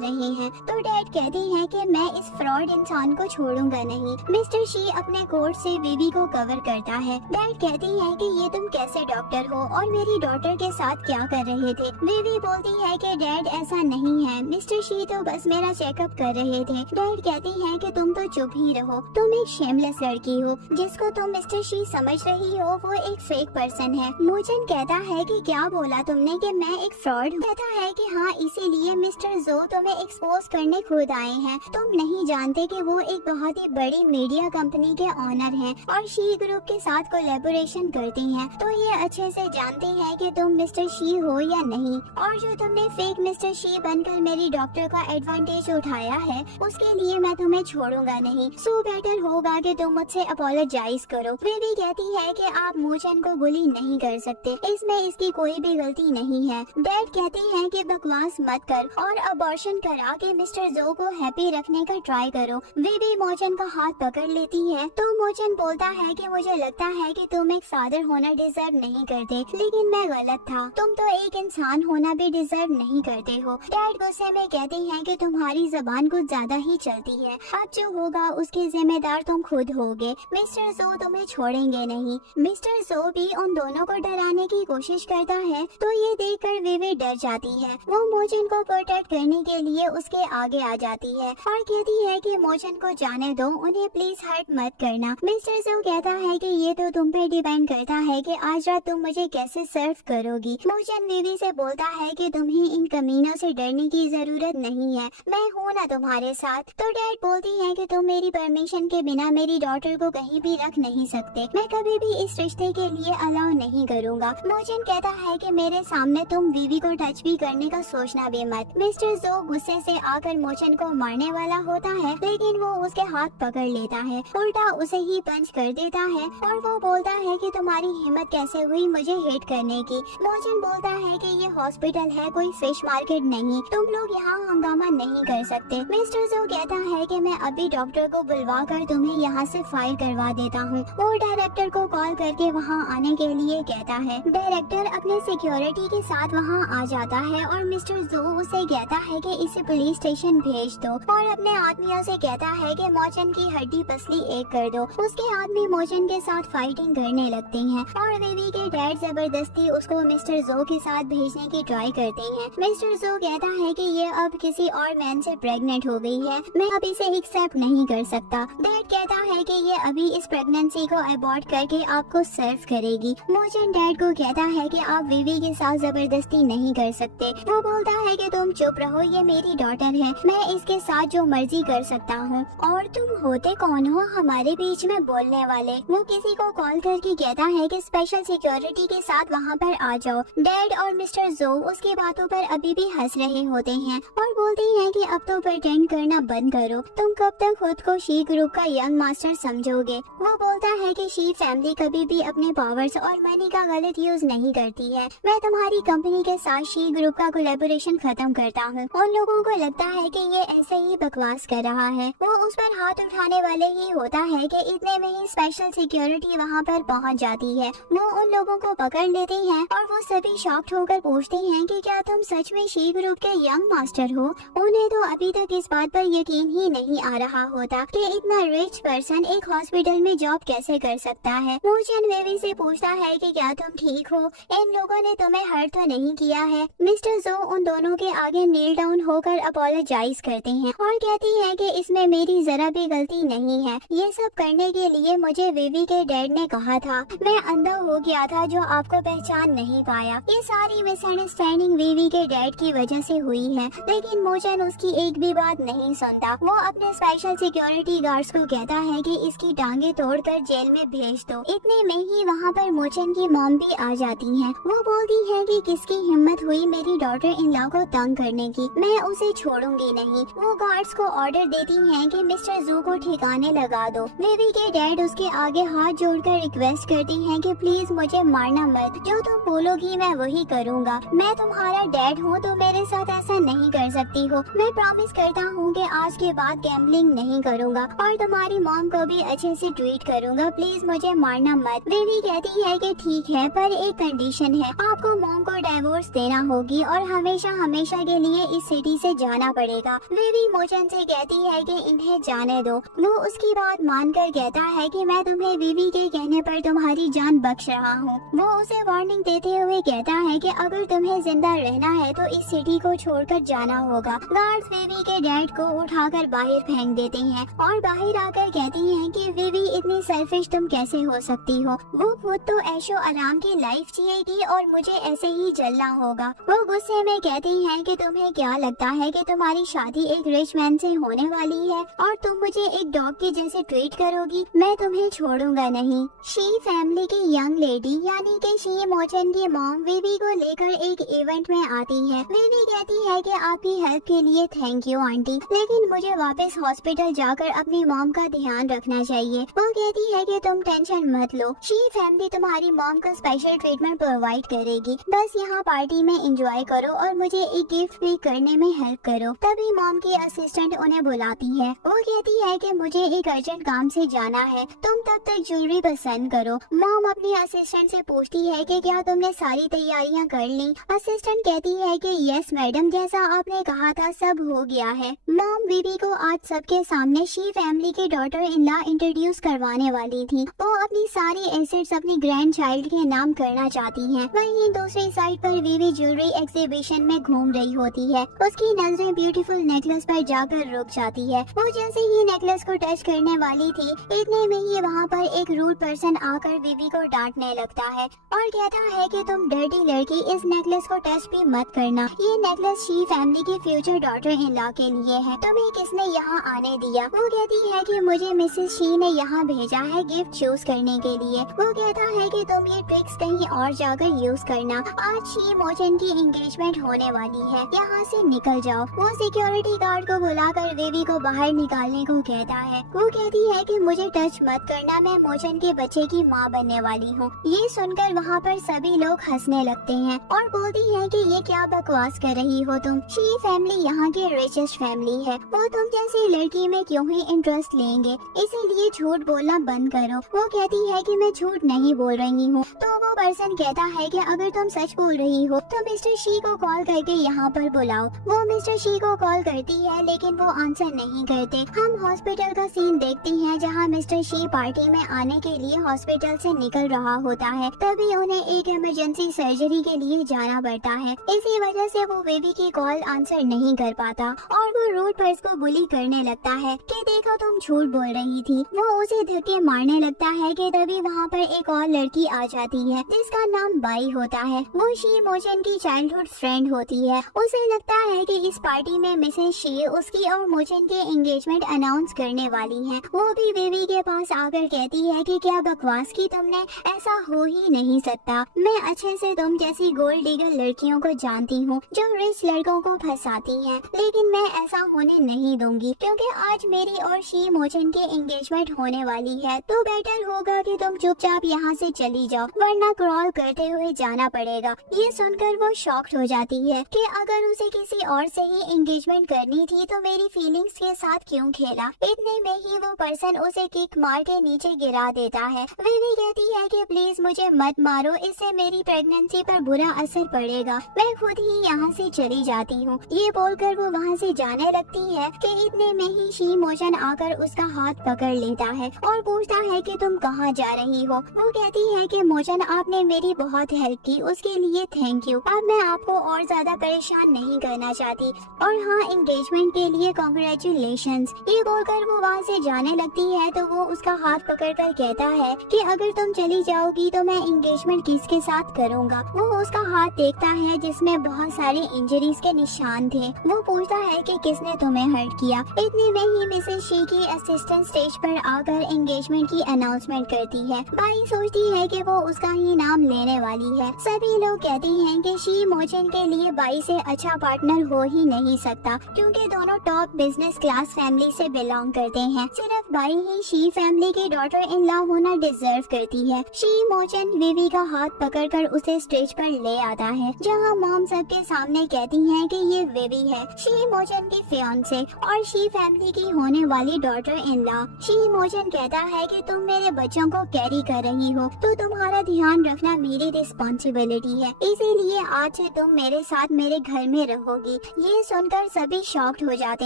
रहे हैं। तो डैड कहती हैं कि मैं इस फ्रॉड इंसान को छोड़ूंगा नहीं। मिस्टर शी अपने कोट से बेबी को कवर करता है। डैड कहती है कि ये तुम कैसे डॉक्टर हो और मेरी डॉटर के साथ क्या कर रहे थे। बेबी बोलती है कि डैड ऐसा नहीं है, मिस्टर शी तो बस मेरा चेकअप कर रहे थे। डैड कहती है कि तुम तो चुप ही रहो, तुम एक शेमलेस लड़की हो, जिसको तुम मिस्टर शी समझ रही हो वो एक फेक पर्सन है। मोचन कहता है कि क्या बोला तुमने कि मैं एक फ्रॉड हूँ। कहता है कि हाँ, इसीलिए मिस्टर जो तुम्हें एक्सपोज करने खुद आए हैं। तुम नहीं जानते कि वो एक बहुत ही बड़ी मीडिया कंपनी के ऑनर हैं और शी ग्रुप के साथ कोलैबोरेशन करती हैं। तो ये अच्छे से जानते हैं कि तुम मिस्टर शी हो या नहीं, और जो तुमने फेक मिस्टर शी बनकर मेरी डॉक्टर का एडवांटेज उठाया है उसके लिए मैं तुम्हें छोड़ूंगा नहीं। सो बेटर होगा कि तुम मुझसे अपोलोजाइज करो। बेबी कहती है कि आप मोचन को बुली नहीं कर सकते, इसमें इसकी कोई भी गलती नहीं है। डैड कहते हैं कि बकवास मत कर और अबॉर्शन करा के मिस्टर जो को हैप्पी रखने का ट्राई करो। बेबी मोचन का हाथ पकड़ लेती है तो मोचन बोलता है कि मुझे लगता है कि तुम एक फादर होना डिजर्व नहीं करते, लेकिन मैं गलत था, तुम तो एक इंसान होना भी डिजर्व नहीं करते हो। डैड गुस्से में कहते हैं कि तुम्हारी जबान कुछ ज्यादा ही चलती है, अब जो होगा होगा उसके जिम्मेदार तुम खुद होगे। मिस्टर जो तुम्हें छोड़ेंगे नहीं। मिस्टर जो भी उन दोनों को डराने की कोशिश करता है तो ये देखकर विवी डर जाती है। वो मोचन को प्रोटेक्ट करने के लिए उसके आगे आ जाती है और कहती है कि मोचन को जाने दो, उन्हें प्लीज हर्ट मत करना। मिस्टर जो कहता है कि ये तो तुम पे डिपेंड करता है कि आज रात तुम मुझे कैसे सर्व करोगी। मोचन विवी से बोलता है कि तुम्हें इन कमीनों से डरने की जरूरत नहीं है, मैं हूँ ना तुम्हारे साथ। तो डैड बोलती है कि तुम मेरी परमिशन के बिना मेरी डॉटर को कहीं भी रख नहीं सकते, मैं कभी भी इस रिश्ते के लिए अलाउ नहीं करूँगा। मोचन कहता है कि मेरे सामने तुम विवी को टच भी करने का सोचना भी मत। मिस्टर जो गुस्से से आकर मोचन को मारने वाला होता है लेकिन वो उसके हाथ पकड़ लेता है, उल्टा उसे ही पंच कर देता है और वो बोलता है कि तुम्हारी हिम्मत कैसे हुई मुझे हिट करने की। मोचन बोलता है कि ये हॉस्पिटल है, कोई फिश मार्केट नहीं, तुम लोग यहाँ हंगामा नहीं कर सकते। मिस्टर जो कहता है कि मैं अभी डॉक्टर को बुलवा कर तुम्हें यहाँ से फायर करवा देता हूँ। वो डायरेक्टर को कॉल करके वहाँ आने के लिए कहता है। डायरेक्टर अपने सिक्योरिटी के साथ वहाँ आ जाता है और मिस्टर जो उसे कहता है कि इसे पुलिस स्टेशन भेज दो और अपने आदमियों से कहता है कि मोचन की हड्डी पसली एक कर दो। उसके आदमी मोचन के साथ फाइटिंग करने लगते हैं और विवी के डैड जबरदस्ती उसको मिस्टर जो के साथ भेजने की ट्राई करते हैं। मिस्टर जो कहता है कि ये अब किसी और मैन से प्रेग्नेंट हो गई है, मैं अब इसे एक्सेप्ट नहीं कर सकता। डैड कहता है कि ये अभी इस प्रेगनेंसी को अबॉर्ट करके आपको सर्व करेगी। मोचन डैड को कहता है कि आप विवी के साथ जबरदस्ती नहीं कर सकते। वो बोलता है कि तुम चुप रहो, ये मेरी डॉटर है, मैं इसके साथ जो मर्जी कर सकता हूँ। और तुम होते कौन हो हमारे बीच में बोलने वाले? वो किसी को कॉल करके कहता है कि स्पेशल सिक्योरिटी के साथ वहाँ पर आ जाओ। डैड और मिस्टर जो उसकी बातों पर अभी भी हंस रहे होते हैं और बोलते हैं कि अब तो प्रिटेंड करना बंद करो, तुम कब तक खुद को शी ग्रुप का यंग मास्टर समझोगे। वो बोलता है कि शी फैमिली कभी भी अपने पावर्स और मनी का गलत यूज नहीं करती है, मैं तुम्हारी कंपनी के साथ शी ग्रुप का कोलैबोरेशन खत्म करता हूँ। उन लोगों को लगता है कि ये ऐसे ही बकवास कर रहा है। वो उस पर हाथ उठाने वाले ही होता है कि इतने में ही स्पेशल सिक्योरिटी वहाँ पर पहुँच जाती है। वो उन लोगों को पकड़ लेते हैं और वो सभी शॉक्ड होकर पूछते हैं कि क्या तुम सच में शी ग्रुप के यंग मास्टर हो। उन्हें तो अभी तक इस बात पर यकीन ही नहीं आ रहा होता कि इतना रिच पर्सन एक हॉस्पिटल में जॉब कैसे कर सकता है। मोचन विवी से पूछता है कि क्या तुम ठीक हो, इन लोगों ने तुम्हें हर्ट तो नहीं किया है। मिस्टर जो उन दोनों के आगे नील डाउन होकर अपोलोजाइज करते हैं और कहती है कि इसमें मेरी जरा भी गलती नहीं है, ये सब करने के लिए मुझे विवी के डैड ने कहा था, मैं अंधा हो गया था जो आपको पहचान नहीं पाया। ये सारी मिसअंडरस्टैंडिंग विवी के डैड की वजह से हुई है, लेकिन मोचन उसकी एक भी बात नहीं सुनता। वो अपने स्पेशल सिक्योरिटी गार्ड्स को कहता है कि इसकी टांगे तोड़कर जेल में भेज दो। इतने में ही वहाँ पर मोचन की मॉम भी आ जाती है। वो बोलती है कि किसकी हिम्मत हुई मेरी डॉटर इन लॉ को तंग करने की, मैं उसे छोड़ूंगी नहीं। वो गार्ड्स को ऑर्डर देती हैं कि मिस्टर जू को ठिकाने लगा दो। विवी के डैड उसके आगे हाथ जोड़कर रिक्वेस्ट करती हैं कि प्लीज मुझे मारना मत, जो तुम बोलोगी मैं वही करूँगा। मैं तुम्हारा डैड हूँ तो मेरे साथ ऐसा नहीं कर सकती हो। मैं प्रॉमिस करता हूँ कि आज के बाद गैम्बलिंग नहीं करूँगा और तुम्हारी मॉम को भी अच्छे से ट्रीट करूँगा, प्लीज मुझे मारना मत। विवी कहती है कि ठीक है, पर एक कंडीशन है, आपको मॉम को डाइवोर्स देना होगी और हमेशा हमेशा के लिए इस सिटी से जाना पड़ेगा। विवी मोचन से कहती है कि इन्हें जाने दो। वो उसकी बात मानकर कहता है कि मैं तुम्हें विवी के कहने पर तुम्हारी जान बख्श रहा हूँ। वो उसे वार्निंग देते हुए कहता है कि अगर तुम्हें जिंदा रहना है तो इस सिटी को छोड़कर जाना होगा। गार्ड्स विवी के डैड को उठाकर बाहर फेंक देते हैं और बाहर आकर कहती हैं कि विवी इतनी सेल्फिश तुम कैसे हो सकती हो, वो खुद तो ऐशो आराम की लाइफ जिएगी और मुझे ऐसे ही चलना होगा। वो गुस्से में कहती हैं कि तुम्हें क्या लगता है कि तुम्हारी शादी एक रिच मैन से होने वाली है और तुम मुझे एक डॉग के जैसे ट्रीट करोगी, मैं तुम्हें छोड़ूंगा नहीं। शी फैमिली की यंग लेडी यानी कि शी मोचन की मॉम विवी को लेकर एक इवेंट में आती है। विवी कहती है कि आपकी हेल्प के लिए थैंक यू आंटी, लेकिन मुझे वापस हॉस्पिटल जाकर अपनी मॉम का ध्यान रखना चाहिए। वो कहती है कि तुम टेंशन मत लो, शी फैमिली तुम्हारी मॉम को स्पेशल ट्रीटमेंट प्रोवाइड करेगी, बस यहाँ पार्टी में एंजॉय करो और मुझे एक गिफ्ट भी करने में हेल्प करो। तभी मॉम की असिस्टेंट उन्हें बुलाती है। वो कहती है कि मुझे एक अर्जेंट काम से जाना है, तुम तब तक ज्वेलरी पसंद करो। मॉम अपनी असिस्टेंट से पूछती है कि क्या तुमने सारी तैयारियां कर ली। असिस्टेंट कहती है कि यस मैडम, जैसा आपने कहा था सब हो गया है। मॉम विवी को आज सबके सामने सामने शी फैमिली के डॉटर इन लॉ इंट्रोड्यूस करवाने वाली थी। वो अपनी सारी एसेट्स अपनी ग्रैंड चाइल्ड के नाम करना चाहती है। वहीं दूसरी साइड पर वीवी ज्वेलरी एग्जीबिशन में घूम रही होती है। उसकी नजरें ब्यूटीफुल नेकलेस पर जाकर रुक जाती है। वो जैसे ही नेकलेस को टच करने वाली थी, इतने में ही वहाँ पर एक रूड पर्सन आकर वीवी को डांटने लगता है और कहता है कि तुम डर्टी लड़की, इस नेकलेस को टच भी मत करना। ये नेकलेस शी फैमिली की फ्यूचर डॉटर इन लॉ के लिए है। तुम्हें किसने यहाँ आने दिया? वो कहती है कि मुझे मिसेस शी ने यहाँ भेजा है गिफ्ट चूज करने के लिए। वो कहता है कि तुम ये ट्रिक्स कहीं और जाकर यूज करना। आज शी मोचन की एंगेजमेंट होने वाली है, यहाँ से निकल जाओ। वो सिक्योरिटी गार्ड को बुलाकर वेवी को बाहर निकालने को कहता है। वो कहती है कि मुझे टच मत करना, मैं मोचन के बच्चे की माँ बनने वाली हूँ। ये सुनकर वहाँ पर सभी लोग हंसने लगते हैं और बोलती है कि ये क्या बकवास कर रही हो तुम। शी फैमिली यहाँ की रिचेस्ट फैमिली है, वो तुम जैसी लड़की में क्यों ही इंटरेस्ट लेंगे, इसीलिए झूठ बोलना बंद करो। वो कहती है कि मैं झूठ नहीं बोल रही हूँ। तो वो पर्सन कहता है कि अगर तुम सच बोल रही हो तो मिस्टर शी को कॉल करके यहाँ पर बुलाओ। वो मिस्टर शी को कॉल करती है लेकिन वो आंसर नहीं करते। हम हॉस्पिटल का सीन देखते हैं जहाँ मिस्टर शी पार्टी में आने के लिए हॉस्पिटल से निकल रहा होता है। तभी उन्हें एक इमरजेंसी सर्जरी के लिए जाना पड़ता है। इसी वजह से वो बेबी की कॉल आंसर नहीं कर पाता और वो रूड पर्स को बुली करने लगता है कि देखो तुम झूठ बोल रही थी। वो उसे धक्के मारने लगता है कि तभी वहाँ पर एक और लड़की आ जाती है जिसका नाम बाई होता है। वो शी मोचन की चाइल्डहुड फ्रेंड होती है। उसे लगता है कि इस पार्टी में मिसेस शी उसकी और मोचन के एंगेजमेंट अनाउंस करने वाली है। वो भी बेबी के पास आकर कहती है कि क्या बकवास की तुमने, ऐसा हो ही नहीं सकता। मैं अच्छे से तुम जैसी गोल्ड डिगर लड़कियों को जानती हूँ जो रिच लड़कों को फंसाती हैं, लेकिन मैं ऐसा होने नहीं दूंगी क्योंकि आज मेरी और शी मोचन की एंगेजमेंट होने वाली है। तो बेटर होगा कि तुम चुपचाप यहाँ से चली जाओ, वरना क्रॉल करते हुए जाना पड़ेगा। ये सुनकर वो शॉक्ड हो जाती है कि अगर उसे किसी और से ही एंगेजमेंट करनी थी तो मेरी फीलिंग्स के साथ क्यों खेला। इतने में ही वो पर्सन उसे किक मार के नीचे गिरा देता है। वीवी कहती है कि प्लीज मुझे मत मारो, इससे मेरी प्रेगनेंसी पर बुरा असर पड़ेगा, मैं खुद ही यहाँ से चली जाती हूँ। ये बोलकर वो वहाँ से जाने लगती है कि इतने में ही शी मोचन आकर उसका हाथ पकड़ लेता है और पूछता है कि तुम कहाँ जा रही हो। वो कहती है कि मोचन आपने मेरी बहुत हेल्प की, उसके लिए थैंक यू। अब मैं आपको और ज्यादा परेशान नहीं करना चाहती और हाँ, एंगेजमेंट के लिए कांग्रेचुलेशंस। ये बोलकर वो वहाँ से जाने लगती है तो वो उसका हाथ पकड़कर कहता है कि अगर तुम चली जाओगी तो मैं एंगेजमेंट किसके साथ करूँगा। वो उसका हाथ देखता है जिसमें बहुत सारे इंजरीज के निशान थे। वो पूछता है कि किसने तुम्हें हर्ट किया। इतने में ही मिसेस शी की असिस्टेंट स्टेज पर आकर एंगेजमेंट की अनाउंसमेंट करती है। बाई सोचती है कि वो उसका ही नाम लेने वाली है। सभी लोग कहते हैं कि शी मोचन के लिए बाई से अच्छा पार्टनर हो ही नहीं सकता क्योंकि दोनों टॉप बिजनेस क्लास फैमिली से बिलोंग करते हैं। सिर्फ बाई ही शी फैमिली की डॉटर इन लॉ होना डिजर्व करती है। शी मोचन वीवी का हाथ पकड़कर उसे स्टेज पर ले आता है जहां मॉम सबके सामने कहती हैं कि ये वीवी है, शी मोचन की फियांसे और शी फैमिली की होने वाली डॉटर इन लॉ। शी मोचन कहता है कि तुम मेरे बच्चों को कैरी कर रही हो तो तुम्हारा ध्यान रखना मेरी रिस्पॉन्सिबिलिटी है, इसीलिए आज से तुम मेरे साथ मेरे घर में रहोगी। ये सुनकर सभी शॉक्ड हो जाते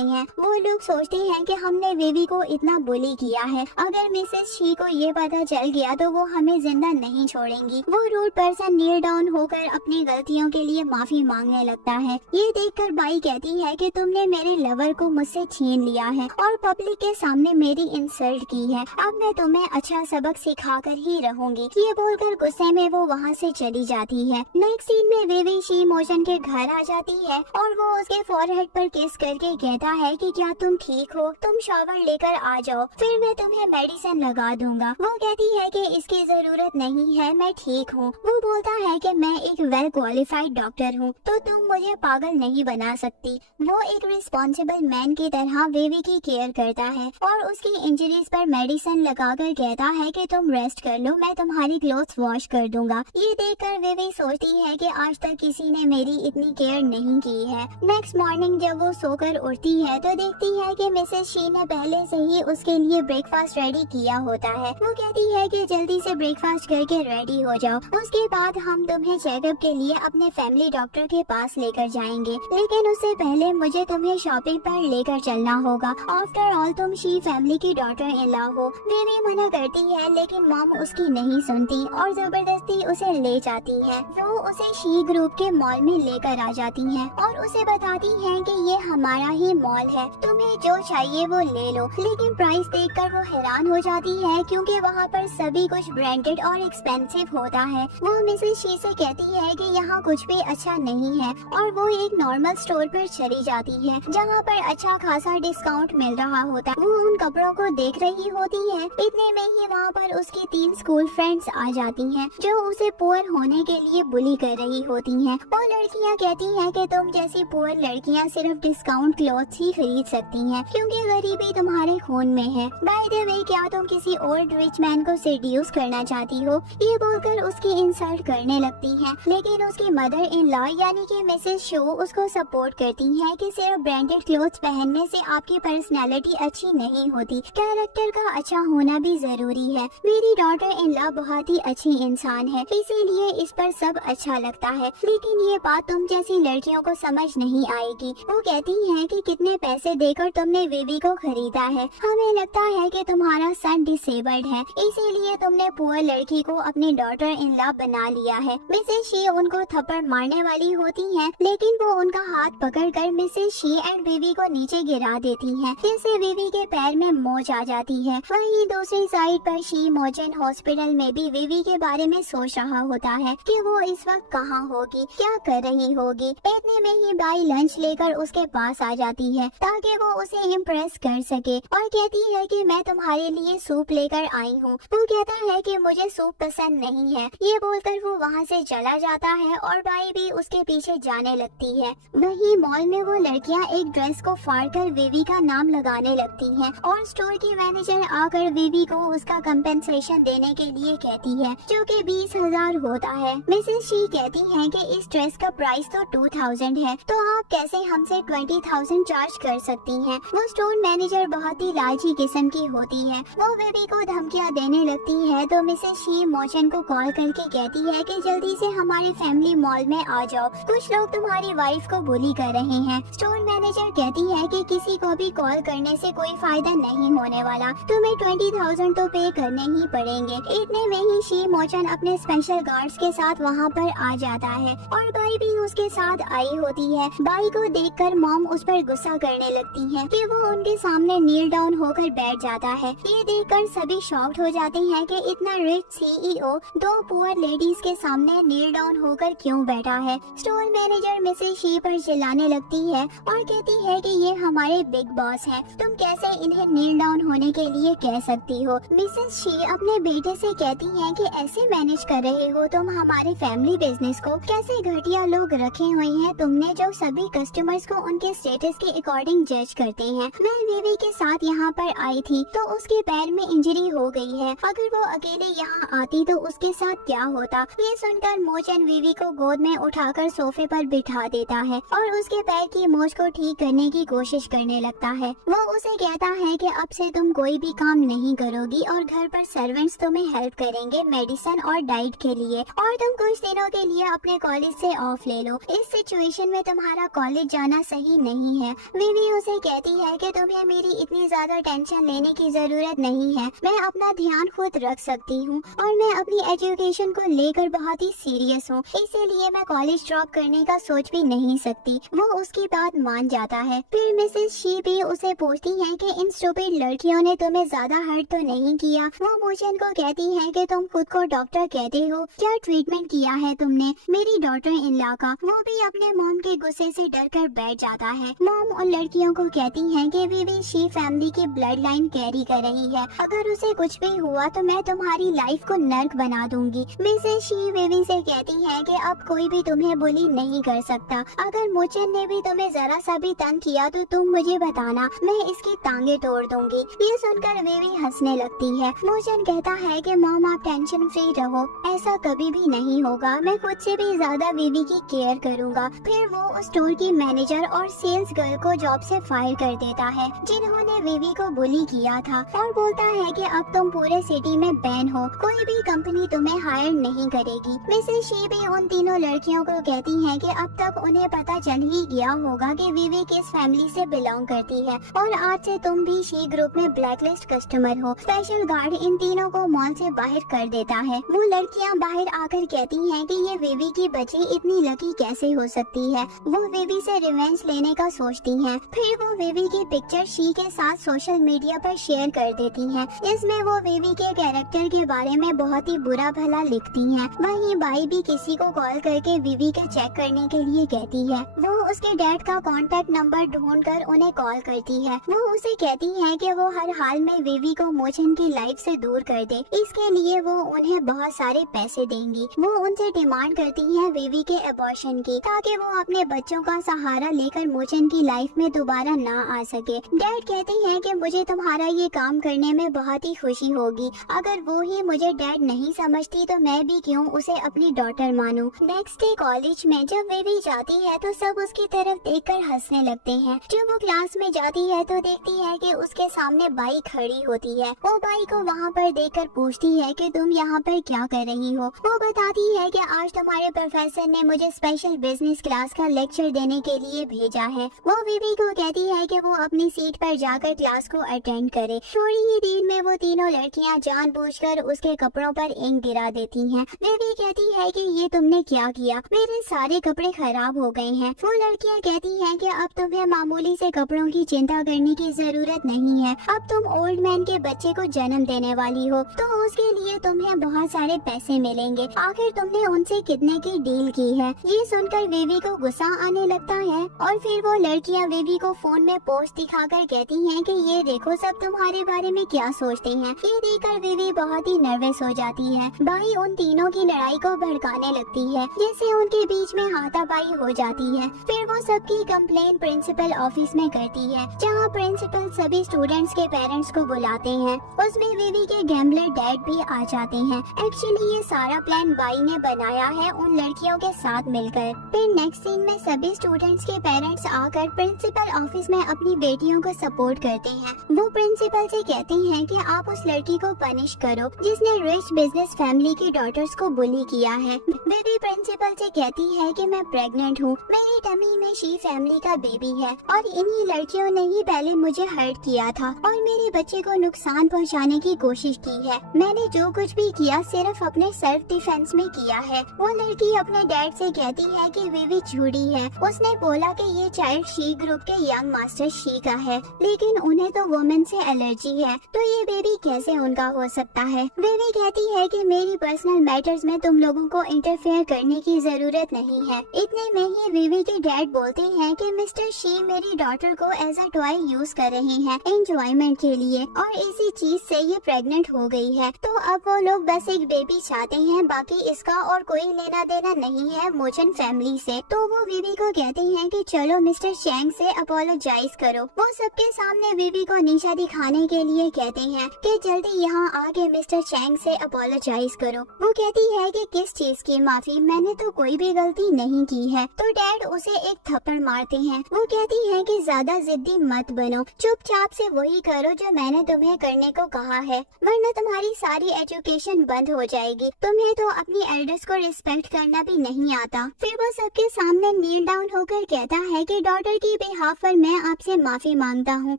हैं। वो लोग सोचते हैं कि हमने वीवी को इतना बुली किया है, अगर मिसेस शी को ये पता चल गया तो वो हमें जिंदा नहीं छोड़ेंगी। वो रूड पर्सन नील डाउन होकर अपनी गलतियों के लिए माफी मांगने लगता है। ये देखकर बाई कहती है कि तुमने मेरे लवर को मुझसे छीन लिया है और पब्लिक के सामने मेरी इंसल्ट की है, अब मैं तुम्हें अच्छा सबक सिखा कर ही रहूंगी। ये बोलकर गुस्से में वो वहाँ से चली जाती है। नेक्स्ट सीन में वीवी शी मोचन के घर आ जाती है और वो उसके फोरहेड पर किस करके कहता है कि क्या तुम ठीक हो, तुम शावर लेकर आ जाओ, फिर मैं तुम्हें मेडिसिन लगा दूंगा। वो कहती है कि इसकी जरूरत नहीं है, मैं ठीक हूँ। वो बोलता है कि मैं एक वेल क्वालिफाइड डॉक्टर हूँ तो तुम मुझे पागल नहीं बना सकती। वो एक रिस्पॉन्सिबल मैन की तरह वीवी की केयर करता है और उसकी इंजरीज पर मेडिसिन लगाकर कहता है कि तुम रेस्ट कर लो, मैं तुम्हारी क्लोथ्स वॉश कर दूंगा। ये देखकर वीवी सोचती है कि आज तक किसी ने मेरी इतनी केयर नहीं की है। नेक्स्ट मॉर्निंग जब वो सोकर उठती है तो देखती है कि मिसेस शी ने पहले से ही उसके लिए ब्रेकफास्ट रेडी किया होता है। वो कहती है कि जल्दी से ब्रेकफास्ट करके रेडी हो जाओ, उसके बाद हम तुम्हें चेकअप के लिए अपने फैमिली डॉक्टर के पास लेकर जाएंगे, लेकिन उससे पहले मुझे तुम्हें शॉपिंग पर लेकर चलना होगा आफ्टर ऑल तुम शी फैमिली की डॉटर इन लॉ हो। विवी मना करती है लेकिन मॉम उसकी नहीं सुनती और जबरदस्ती उसे ले जाती है। वो उसे शी ग्रुप के मॉल में लेकर आ जाती हैं और उसे बताती हैं कि ये हमारा ही मॉल है, तुम्हें जो चाहिए वो ले लो। लेकिन प्राइस देखकर वो हैरान हो जाती है क्योंकि वहाँ पर सभी कुछ ब्रांडेड और एक्सपेंसिव होता है। वो मिसेस शी से कहती है कि यहाँ कुछ भी अच्छा नहीं है और वो एक नॉर्मल स्टोर पर चली जाती है जहाँ पर अच्छा खासा डिस्काउंट मिल रहा होता है। वो उन कपड़ों को देख रही होती है, इतने में ही वहाँ पर उसकी 3 स्कूल फ्रेंड्स आ जाती हैं जो उसे पुअर होने के लिए बुली कर रही होती हैं। वो लड़कियाँ कहती हैं कि तुम जैसी पुअर लड़कियाँ सिर्फ डिस्काउंट क्लॉथ्स ही खरीद सकती हैं क्योंकि गरीबी तुम्हारे खून में है। बाय द वे, क्या तुम किसी ओल्ड रिच मैन को सेड्यूस करना चाहती हो? ये बोलकर उसकी इंसल्ट करने लगती हैं। लेकिन उसकी मदर इन लॉ यानी कि मिसेस शो उसको सपोर्ट करती हैं कि सिर्फ ब्रांडेड क्लॉथ्स पहनने से आपकी पर्सनैलिटी अच्छी नहीं होती, कैरेक्टर का अच्छा होना भी जरूरी है। मेरी डॉटर इन लॉ बहुत ही अच्छी इंसान है, इसीलिए इस पर सब अच्छा लगता है, लेकिन ये बात तुम जैसी लड़कियों को समझ नहीं आएगी। वो कहती हैं कि कितने पैसे देकर तुमने बेबी को खरीदा है, हमें लगता है कि तुम्हारा सन डिसेबल्ड है, इसीलिए तुमने पुअर लड़की को अपनी डॉटर इन लॉ बना लिया है। मिसेस शी उनको थप्पड़ मारने वाली होती हैं, लेकिन वो उनका हाथ पकड़कर मिसेस शी एंड बेबी को नीचे गिरा देती हैं, जिससे बेबी के पैर में मोच आ जाती है। वहीं दूसरी साइड पर शी मोचन हॉस्पिटल में भी बेबी के बारे में सोच रहा होता है कि वो इस वक्त कहाँ होगी, क्या कर रही होगी। इतने में ही बाई लंच लेकर उसके पास आ जाती है ताकि वो उसे इम्प्रेस कर सके और कहती है कि मैं तुम्हारे लिए सूप लेकर आई हूँ। वो कहता है कि मुझे सूप पसंद नहीं है। ये बोलकर वो वहाँ से चला जाता है और बाई भी उसके पीछे जाने लगती है। वहीं मॉल में वो लड़कियाँ एक ड्रेस को फाड़कर बेबी का नाम लगाने लगती हैं और स्टोर की मैनेजर आकर बेबी को उसका कंपेंसेशन देने के लिए कहती है जो कि 20,000 होता है। मिसेस शी कहती हैं कि इस ड्रेस का प्राइस तो 2,000 है, तो आप कैसे हमसे 20,000 चार्ज कर सकती हैं? वो स्टोर मैनेजर बहुत ही लालची किस्म की होती है। वो बेबी को धमकियां देने लगती है तो मिसेस शी मोचन को कॉल करके कहती है कि जल्दी से हमारे फैमिली मॉल में आ जाओ, कुछ लोग तुम्हारी वाइफ को बुली कर रहे हैं। स्टोर मैनेजर कहती है कि किसी को भी कॉल करने से कोई फायदा नहीं होने वाला, तुम्हें 20,000 तो पे करने ही पड़ेंगे। इतने में ही शी मोचन अपने स्पेशल गार्ड्स के साथ वहाँ पर आ जाता है और बाई भी उसके साथ आई होती है। बाई को देखकर मॉम उस पर गुस्सा करने लगती है कि वो उनके सामने नील डाउन होकर बैठ जाता है। ये देखकर सभी शॉक्ड हो जाते हैं कि इतना रिच सीईओ 2 पुअर लेडीज के सामने नील डाउन होकर क्यों बैठा है। स्टोर मैनेजर मिसेस शी पर चिल्लाने लगती है और कहती है कि ये हमारे बिग बॉस हैं, तुम कैसे इन्हें नील डाउन होने के लिए कह सकती हो। मिसेस शी अपने बेटे से कहती हैं कि ऐसे मैनेज कर रहे हो तुम हमारे फैमिली बिजनेस को, कैसे घटिया लोग रखे हुए हैं तुमने जो सभी कस्टमर्स को उनके स्टेटस के अकॉर्डिंग जज करते हैं। मैं बेबी के साथ यहाँ पर आई थी तो उसके पैर में इंजरी हो गई है, अगर वो अकेले यहाँ आती तो उसके साथ क्या होता। ये सुनकर मोचन बेबी को गोद में उठाकर सोफे पर बिठा देता है और उसके पैर की मोच को ठीक करने की कोशिश करने लगता है। वो उसे कहता है कि अब से तुम कोई भी काम नहीं करोगी और घर पर सर्वेंट्स तुम्हें हेल्प करेंगे मेडिसिन और डाइट के लिए, और तुम कुछ दिनों के लिए अपने कॉलेज से ऑफ ले लो। इस सिचुएशन में तुम्हारा कॉलेज जाना सही नहीं है। बेबी उसे कहती है कि तुम्हें मेरी इतनी ज्यादा टेंशन लेने की जरूरत नहीं है, मैं अपना ध्यान खुद रख सकती हूँ और मैं अपनी एजुकेशन को लेकर बहुत ही सीरियस हूँ, इसीलिए मैं कॉलेज ड्रॉप करने का सोच भी नहीं सकती। वो उसकी बात मान जाता है। फिर मिसेस शी भी उसे पूछती है कि इन स्टूपिड लड़कियों ने तुम्हें ज्यादा हर्ट तो नहीं किया। वो मोचन को कहती है कि तुम खुद को डॉक्टर कहते हो, क्या ट्रीटमेंट किया है तुमने मेरी डॉटर इन लॉ का। वो भी अपने मॉम के गुस्से से डरकर बैठ जाता है। मॉम उन लड़कियों को कहती है कि बेबी शी फैमिली की ब्लड लाइन कैरी कर रही है, अगर उसे कुछ भी हुआ तो मैं तुम्हारी लाइफ को नर्क बना दूंगी। मिसेस शी बेबी से कहती है कि अब कोई भी तुम्हें बुली नहीं कर सकता, अगर मोचन ने भी तुम्हें जरा सा भी तंग किया तो तुम मुझे बताना, मैं इसकी टांगे तोड़ दूंगी। ये सुनकर बेबी हंसने लगती है। मोचन कहता है कि मॉम आप टेंशन फ्री रहो, ऐसा कभी भी नहीं होगा, मैं खुद से भी ज्यादा बेबी की केयर करूंगा। फिर वो स्टोर की मैनेजर और सेल्स गर्ल को जॉब से फायर कर देता है जिन्होंने बेबी को बुली किया था, और बोलता है कि अब तुम पूरे सिटी में बैन हो, कोई भी कंपनी तुम्हें हायर नहीं करेगी। मिसेस शी भी उन तीनों लड़कियों को कहती है कि अब तक उन्हें पता चल ही गया होगा कि बेबी किस फैमिली से बिलोंग करती है और आज से तुम भी शी ग्रुप में ब्लैकलिस्ट कस्टमर हो। स्पेशल गार्ड इन तीनों को मॉल से बाहर कर देता है। वो लड़कियां बाहर आकर कहती हैं कि ये विवी की बच्ची इतनी लकी कैसे हो सकती है। वो विवी से रिवेंज लेने का सोचती हैं। फिर वो विवी की पिक्चर शी के साथ सोशल मीडिया पर शेयर कर देती हैं। इसमें वो विवी के कैरेक्टर के बारे में बहुत ही बुरा भला लिखती हैं। वहीं बाई भी किसी को कॉल करके विवी का चेक करने के लिए कहती है। वो उसके डैड का कॉन्टेक्ट नंबर ढूंढकर उन्हें कॉल करती है। वो उसे कहती है कि वो हर हाल में विवी को मोचन की लाइफ से दूर कर दे। इसके लिए वो उन्हें बहुत सारे पैसे देंगी। वो उनसे डिमांड करती है विवी के अबॉर्शन की, ताकि वो अपने बच्चों का सहारा लेकर मोचन की लाइफ में दोबारा ना आ सके। डैड कहते हैं कि मुझे तुम्हारा ये काम करने में बहुत ही खुशी होगी। अगर वो ही मुझे डैड नहीं समझती तो मैं भी क्यों उसे अपनी डॉटर मानूं। नेक्स्ट डे कॉलेज में जब विवी जाती है तो सब उसकी तरफ देखकर हंसने लगते हैं। जब वो क्लास में जाती है तो देखती है कि उसके सामने बाई खड़ी होती है। वो बाई को वहाँ पर देखकर पूछती है कि तुम यहाँ पर क्या कर रही हो। वो बताती है कि आज तुम्हारे प्रोफेसर ने मुझे स्पेशल बिजनेस क्लास का लेक्चर देने के लिए भेजा है। वो विवी को कहती है कि वो अपनी सीट पर जाकर क्लास को अटेंड करे। थोड़ी ही देर में वो तीनों लड़कियां जानबूझकर उसके कपड़ों पर इंक गिरा देती हैं। विवी कहती है कि ये तुमने क्या किया, मेरे सारे कपड़े खराब हो गए हैं। वो लड़कियां कहती हैं कि अब तुम्हें मामूली से कपड़ों की चिंता करने की जरूरत नहीं है। अब तुम ओल्ड मैन के बच्चे को जन्म देने वाली हो तो उसके लिए तुम्हें बहुत सारे पैसे मिलेंगे। आखिर तुमने उनसे कितने की डील की है। ये सुनकर विवी को गुस्सा आने लगता है और फिर वो लड़कियां विवी को फोन में पोस्ट दिखाकर कहती हैं कि ये देखो सब तुम्हारे बारे में क्या सोचते हैं। ये देखकर विवी बहुत ही नर्वस हो जाती है। बाई उन तीनों की लड़ाई को भड़काने लगती है, जिससे उनके बीच में हाथापाई हो जाती है। फिर वो सबकी कंप्लेन प्रिंसिपल ऑफिस में करती है, जहाँ प्रिंसिपल सभी स्टूडेंट्स के पेरेंट्स को बुलाते हैं। उसमें विवी के गैम्बलर डैड भी आ जाते हैं। एक्चुअली ये सारा प्लान बाई ने बनाया है उन लड़कियों के साथ मिलकर। फिर नेक्स्ट सीन में सभी स्टूडेंट्स के पेरेंट्स आकर प्रिंसिपल ऑफिस में अपनी बेटियों को सपोर्ट करते हैं। वो प्रिंसिपल से कहते हैं कि आप उस लड़की को पनिश करो जिसने रिच बिजनेस फैमिली की डॉटर्स को बुली किया है। बेबी प्रिंसिपल से कहती है कि मैं प्रेग्नेंट हूँ, मेरी टमी में शी फैमिली का बेबी है और इन्हीं लड़कियों ने ही पहले मुझे हर्ट किया था और मेरे बच्चे को नुकसान पहुँचाने की कोशिश की है। मैंने जो कुछ भी किया सिर्फ अपने सेल्फ डिफेंस में किया है। वो लड़की अपने डैड से कहती है कि विवी झूठी है। उसने बोला कि ये चाइल्ड शी ग्रुप के यंग मास्टर शी का है, लेकिन उन्हें तो वुमेन से एलर्जी है, तो ये बेबी कैसे उनका हो सकता है। विवी कहती है कि मेरी पर्सनल मैटर्स में तुम लोगों को इंटरफेयर करने की जरूरत नहीं है। इतने में ही विवी के डैड बोलते हैं कि मिस्टर शी मेरी डॉटर को एज अ टॉय यूज कर रहे हैं एंजॉयमेंट के लिए और इसी चीज से ये प्रेग्नेंट हो गई है। तो अब वो लोग बस एक बेबी चाहते हैं, बाकी इसका और कोई लेना देना नहीं है मोचन फैमिली से। तो वो विवी को कहते हैं कि चलो मिस्टर चैंग से अपोलोजाइज करो। वो सबके सामने विवी को नीचा दिखाने के लिए कहते हैं कि जल्दी यहाँ आके मिस्टर चैंग से अपोलोजाइज करो। वो कहती है कि किस चीज की माफी, मैंने तो कोई भी गलती नहीं की है। तो डैड उसे एक थप्पड़ मारते हैं। वो कहती है कि ज्यादा जिद्दी मत बनो, चुपचाप से वही करो जो मैंने तुम्हें करने को कहा है, वरना तुम्हारी सारी एजुकेशन बंद हो जाएगी। तुम्हें तो अपनी एल्डर्स को रिस्पेक्ट करना भी नहीं आता। फिर वो सबके सामने नील डाउन होकर कहता है कि डॉटर की बिहाफ पर मैं आपसे माफी मांगता हूँ,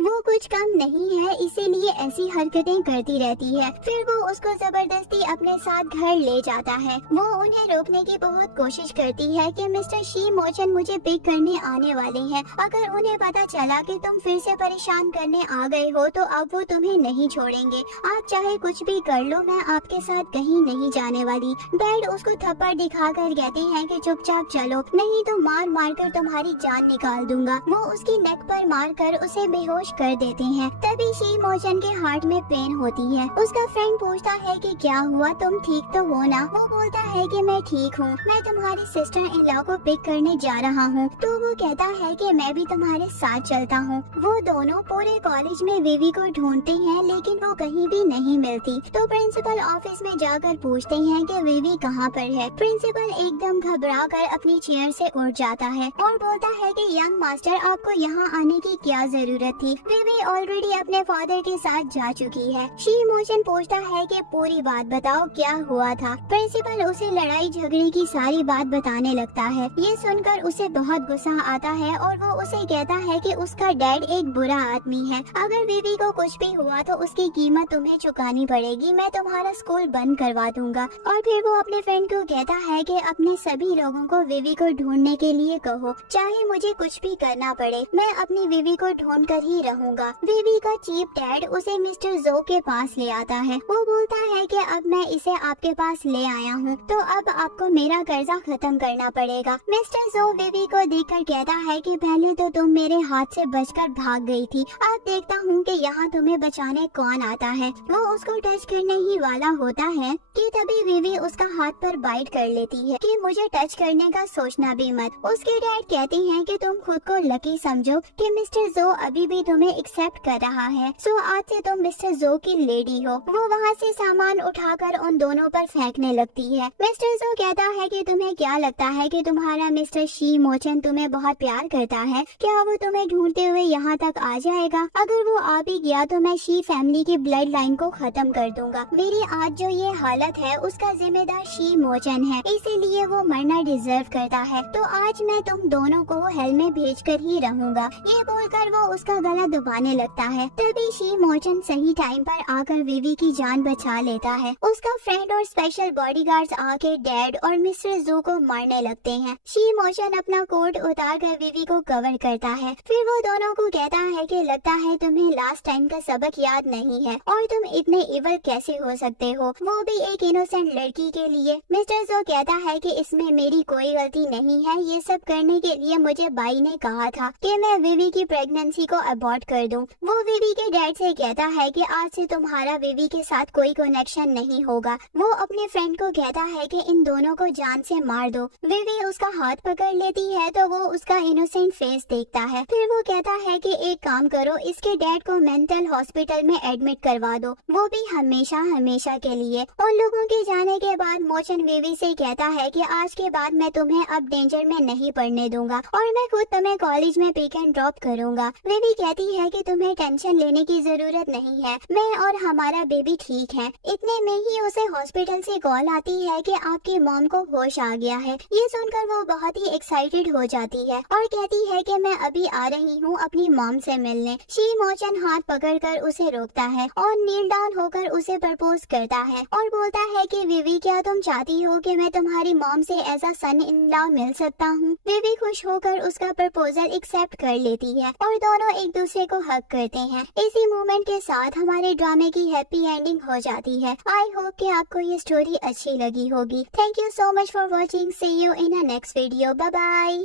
वो कुछ कम नहीं है इसीलिए ऐसी हरकतें करती रहती है। फिर वो उसको जबरदस्ती अपने साथ घर ले जाता है। वो उन्हें रोकने की बहुत कोशिश करती है कि मिस्टर शी मोचन मुझे पिक करने आने वाले हैं। अगर उन्हें पता चला कि तुम फिर से परेशान करने आ गए हो तो अब वो तुम्हें नहीं छोड़ेंगे। आप चाहे कुछ भी कर लो, मैं आपके साथ कहीं नहीं जाने वाली। डैड उसको थप्पड़ दिखाकर कहते हैं कि चुपचाप चलो, नहीं तो मार मार कर तुम्हारी जान निकाल दूंगा। वो उसकी नेक पर मार कर उसे बेहोश कर देते हैं। तभी शी मोचन के हार्ट में पेन होती है। उसका फ्रेंड पूछता है कि क्या हुआ, तुम ठीक तो हो ना। वो बोलता है कि मैं ठीक हूँ, मैं तुम्हारी सिस्टर इन लॉ को पिक करने जा रहा हूँ। तो वो कहता है कि मैं भी तुम्हारे साथ चलता हूँ। वो दोनों पूरे कॉलेज में विवी को ढूंढते हैं लेकिन वो कहीं भी नहीं मिलती। तो प्रिंसिपल ऑफिस में जाकर पूछते हैं कि विवी कहाँ पर है। प्रिंसिपल एकदम घबरा कर अपनी चेयर से उठ जाता है और बोलता है कि यंग मास्टर आपको यहाँ आने की क्या जरूरत थी, विवी ऑलरेडी अपने फादर के साथ जा चुकी है। शी मोचन पूछता है कि पूरी बात बताओ क्या हुआ था। प्रिंसिपल उसे लड़ाई झगड़े की सारी बात बताने लगता है। ये सुनकर उसे बहुत गुस्सा आता है और वो उसे कहता है कि उसका तुम्हारा डैड एक बुरा आदमी है। अगर विवी को कुछ भी हुआ तो उसकी कीमत तुम्हें चुकानी पड़ेगी। मैं तुम्हारा स्कूल बंद करवा दूंगा। और फिर वो अपने फ्रेंड को कहता है कि अपने सभी लोगों को विवी को ढूंढने के लिए कहो, चाहे मुझे कुछ भी करना पड़े, मैं अपनी विवी को ढूंढ कर ही रहूंगा। विवी का चीफ डैड उसे मिस्टर जो के पास ले आता है। वो बोलता है कि अब मैं इसे आपके पास ले आया हूँ, तो अब आपको मेरा कर्जा खत्म करना पड़ेगा। मिस्टर जो विवी को देखकर कहता है कि पहले तो तुम मेरे हाथ से बचकर भाग गई थी, अब देखता हूँ कि यहाँ तुम्हें बचाने कौन आता है। वो उसको टच करने ही वाला होता है कि तभी विवी उसका हाथ पर बाइट कर लेती है कि मुझे टच करने का सोचना भी मत। उसके डैड कहती हैं कि तुम खुद को लकी समझो कि मिस्टर जो अभी भी तुम्हें एक्सेप्ट कर रहा है, सो आज से तुम मिस्टर जो की लेडी हो। वो वहाँ से सामान उठाकर उन दोनों पर फेंकने लगती है। मिस्टर जो कहता है कि तुम्हें क्या लगता है कि तुम्हारा मिस्टर शी मोचन तुम्हें बहुत प्यार करता है? क्या वो तुम्हें ढूंढते हुए यहाँ तक आ जाएगा? अगर वो आ भी गया तो मैं शी फैमिली की ब्लड लाइन को खत्म कर दूंगा। मेरी आज जो ये हालत है उसका जिम्मेदार शी मोचन है, इसीलिए वो मरना डिजर्व करता है। तो आज मैं तुम दोनों को हेल में भेज कर ही रहूंगा। ये बोलकर वो उसका गला दबाने लगता है। तभी शी मोचन सही टाइम पर आकर विवी की जान बचा लेता है। उसका फ्रेंड और स्पेशल बॉडीगार्ड्स आके डैड और मिस्टर जू को मारने लगते हैं। शी मोचन अपना कोट उतार कर विवी को कवर करता है। फिर वो दोनों को कहता है कि लगता है तुम्हें लास्ट टाइम का सबक याद नहीं है और तुम इतने इवल कैसे हो सकते हो, वो भी एक इनोसेंट लड़की के लिए। मिस्टर जो कहता है कि इसमें मेरी कोई गलती नहीं है, ये सब करने के लिए मुझे बाई ने कहा था कि मैं विवी की प्रेगनेंसी को अबॉर्ट कर दूं। वो विवी के डैड से कहता है कि आज से तुम्हारा विवी के साथ कोई कनेक्शन नहीं होगा। वो अपने फ्रेंड को कहता है कि इन दोनों को जान से मार दो। विवी उसका हाथ पकड़ लेती है तो वो उसका इनोसेंट फेस देखता है। फिर वो कहता है कि एक काम करो, इसके डैड को मेंटल हॉस्पिटल में एडमिट करवा दो, वो भी हमेशा हमेशा के लिए। उन लोगों के जाने के बाद मोचन विवी से कहता है कि आज के बाद मैं तुम्हें अब डेंजर में नहीं पड़ने दूंगा और मैं खुद तुम्हें कॉलेज में पिक एंड ड्रॉप करूंगा। विवी कहती है कि तुम्हें टेंशन लेने की जरूरत नहीं है, मैं और हमारा बेबी ठीक है। इतने में ही उसे हॉस्पिटल से कॉल आती है कि आपकी मॉम को होश आ गया है। ये सुनकर वो बहुत ही एक्साइटेड हो जाती है और कहती है कि मैं अभी आ रही हूँ अपनी मॉम से मिलने। शी मोचन हाथ पकड़कर उसे रोकता है और नील डाउन होकर उसे प्रपोज करता है और बोलता है कि विवी क्या तुम चाहती हो कि मैं तुम्हारी मॉम से as a sun in law मिल सकता हूँ? विवी खुश होकर उसका प्रपोजल एक्सेप्ट कर लेती है और दोनों एक दूसरे को हग करते हैं। इसी मोमेंट के साथ हमारे ड्रामे की हैप्पी एंडिंग हो जाती है। आई होप कि आपको ये स्टोरी अच्छी लगी होगी। Thank you so much for watching. See you in a next video. Bye bye.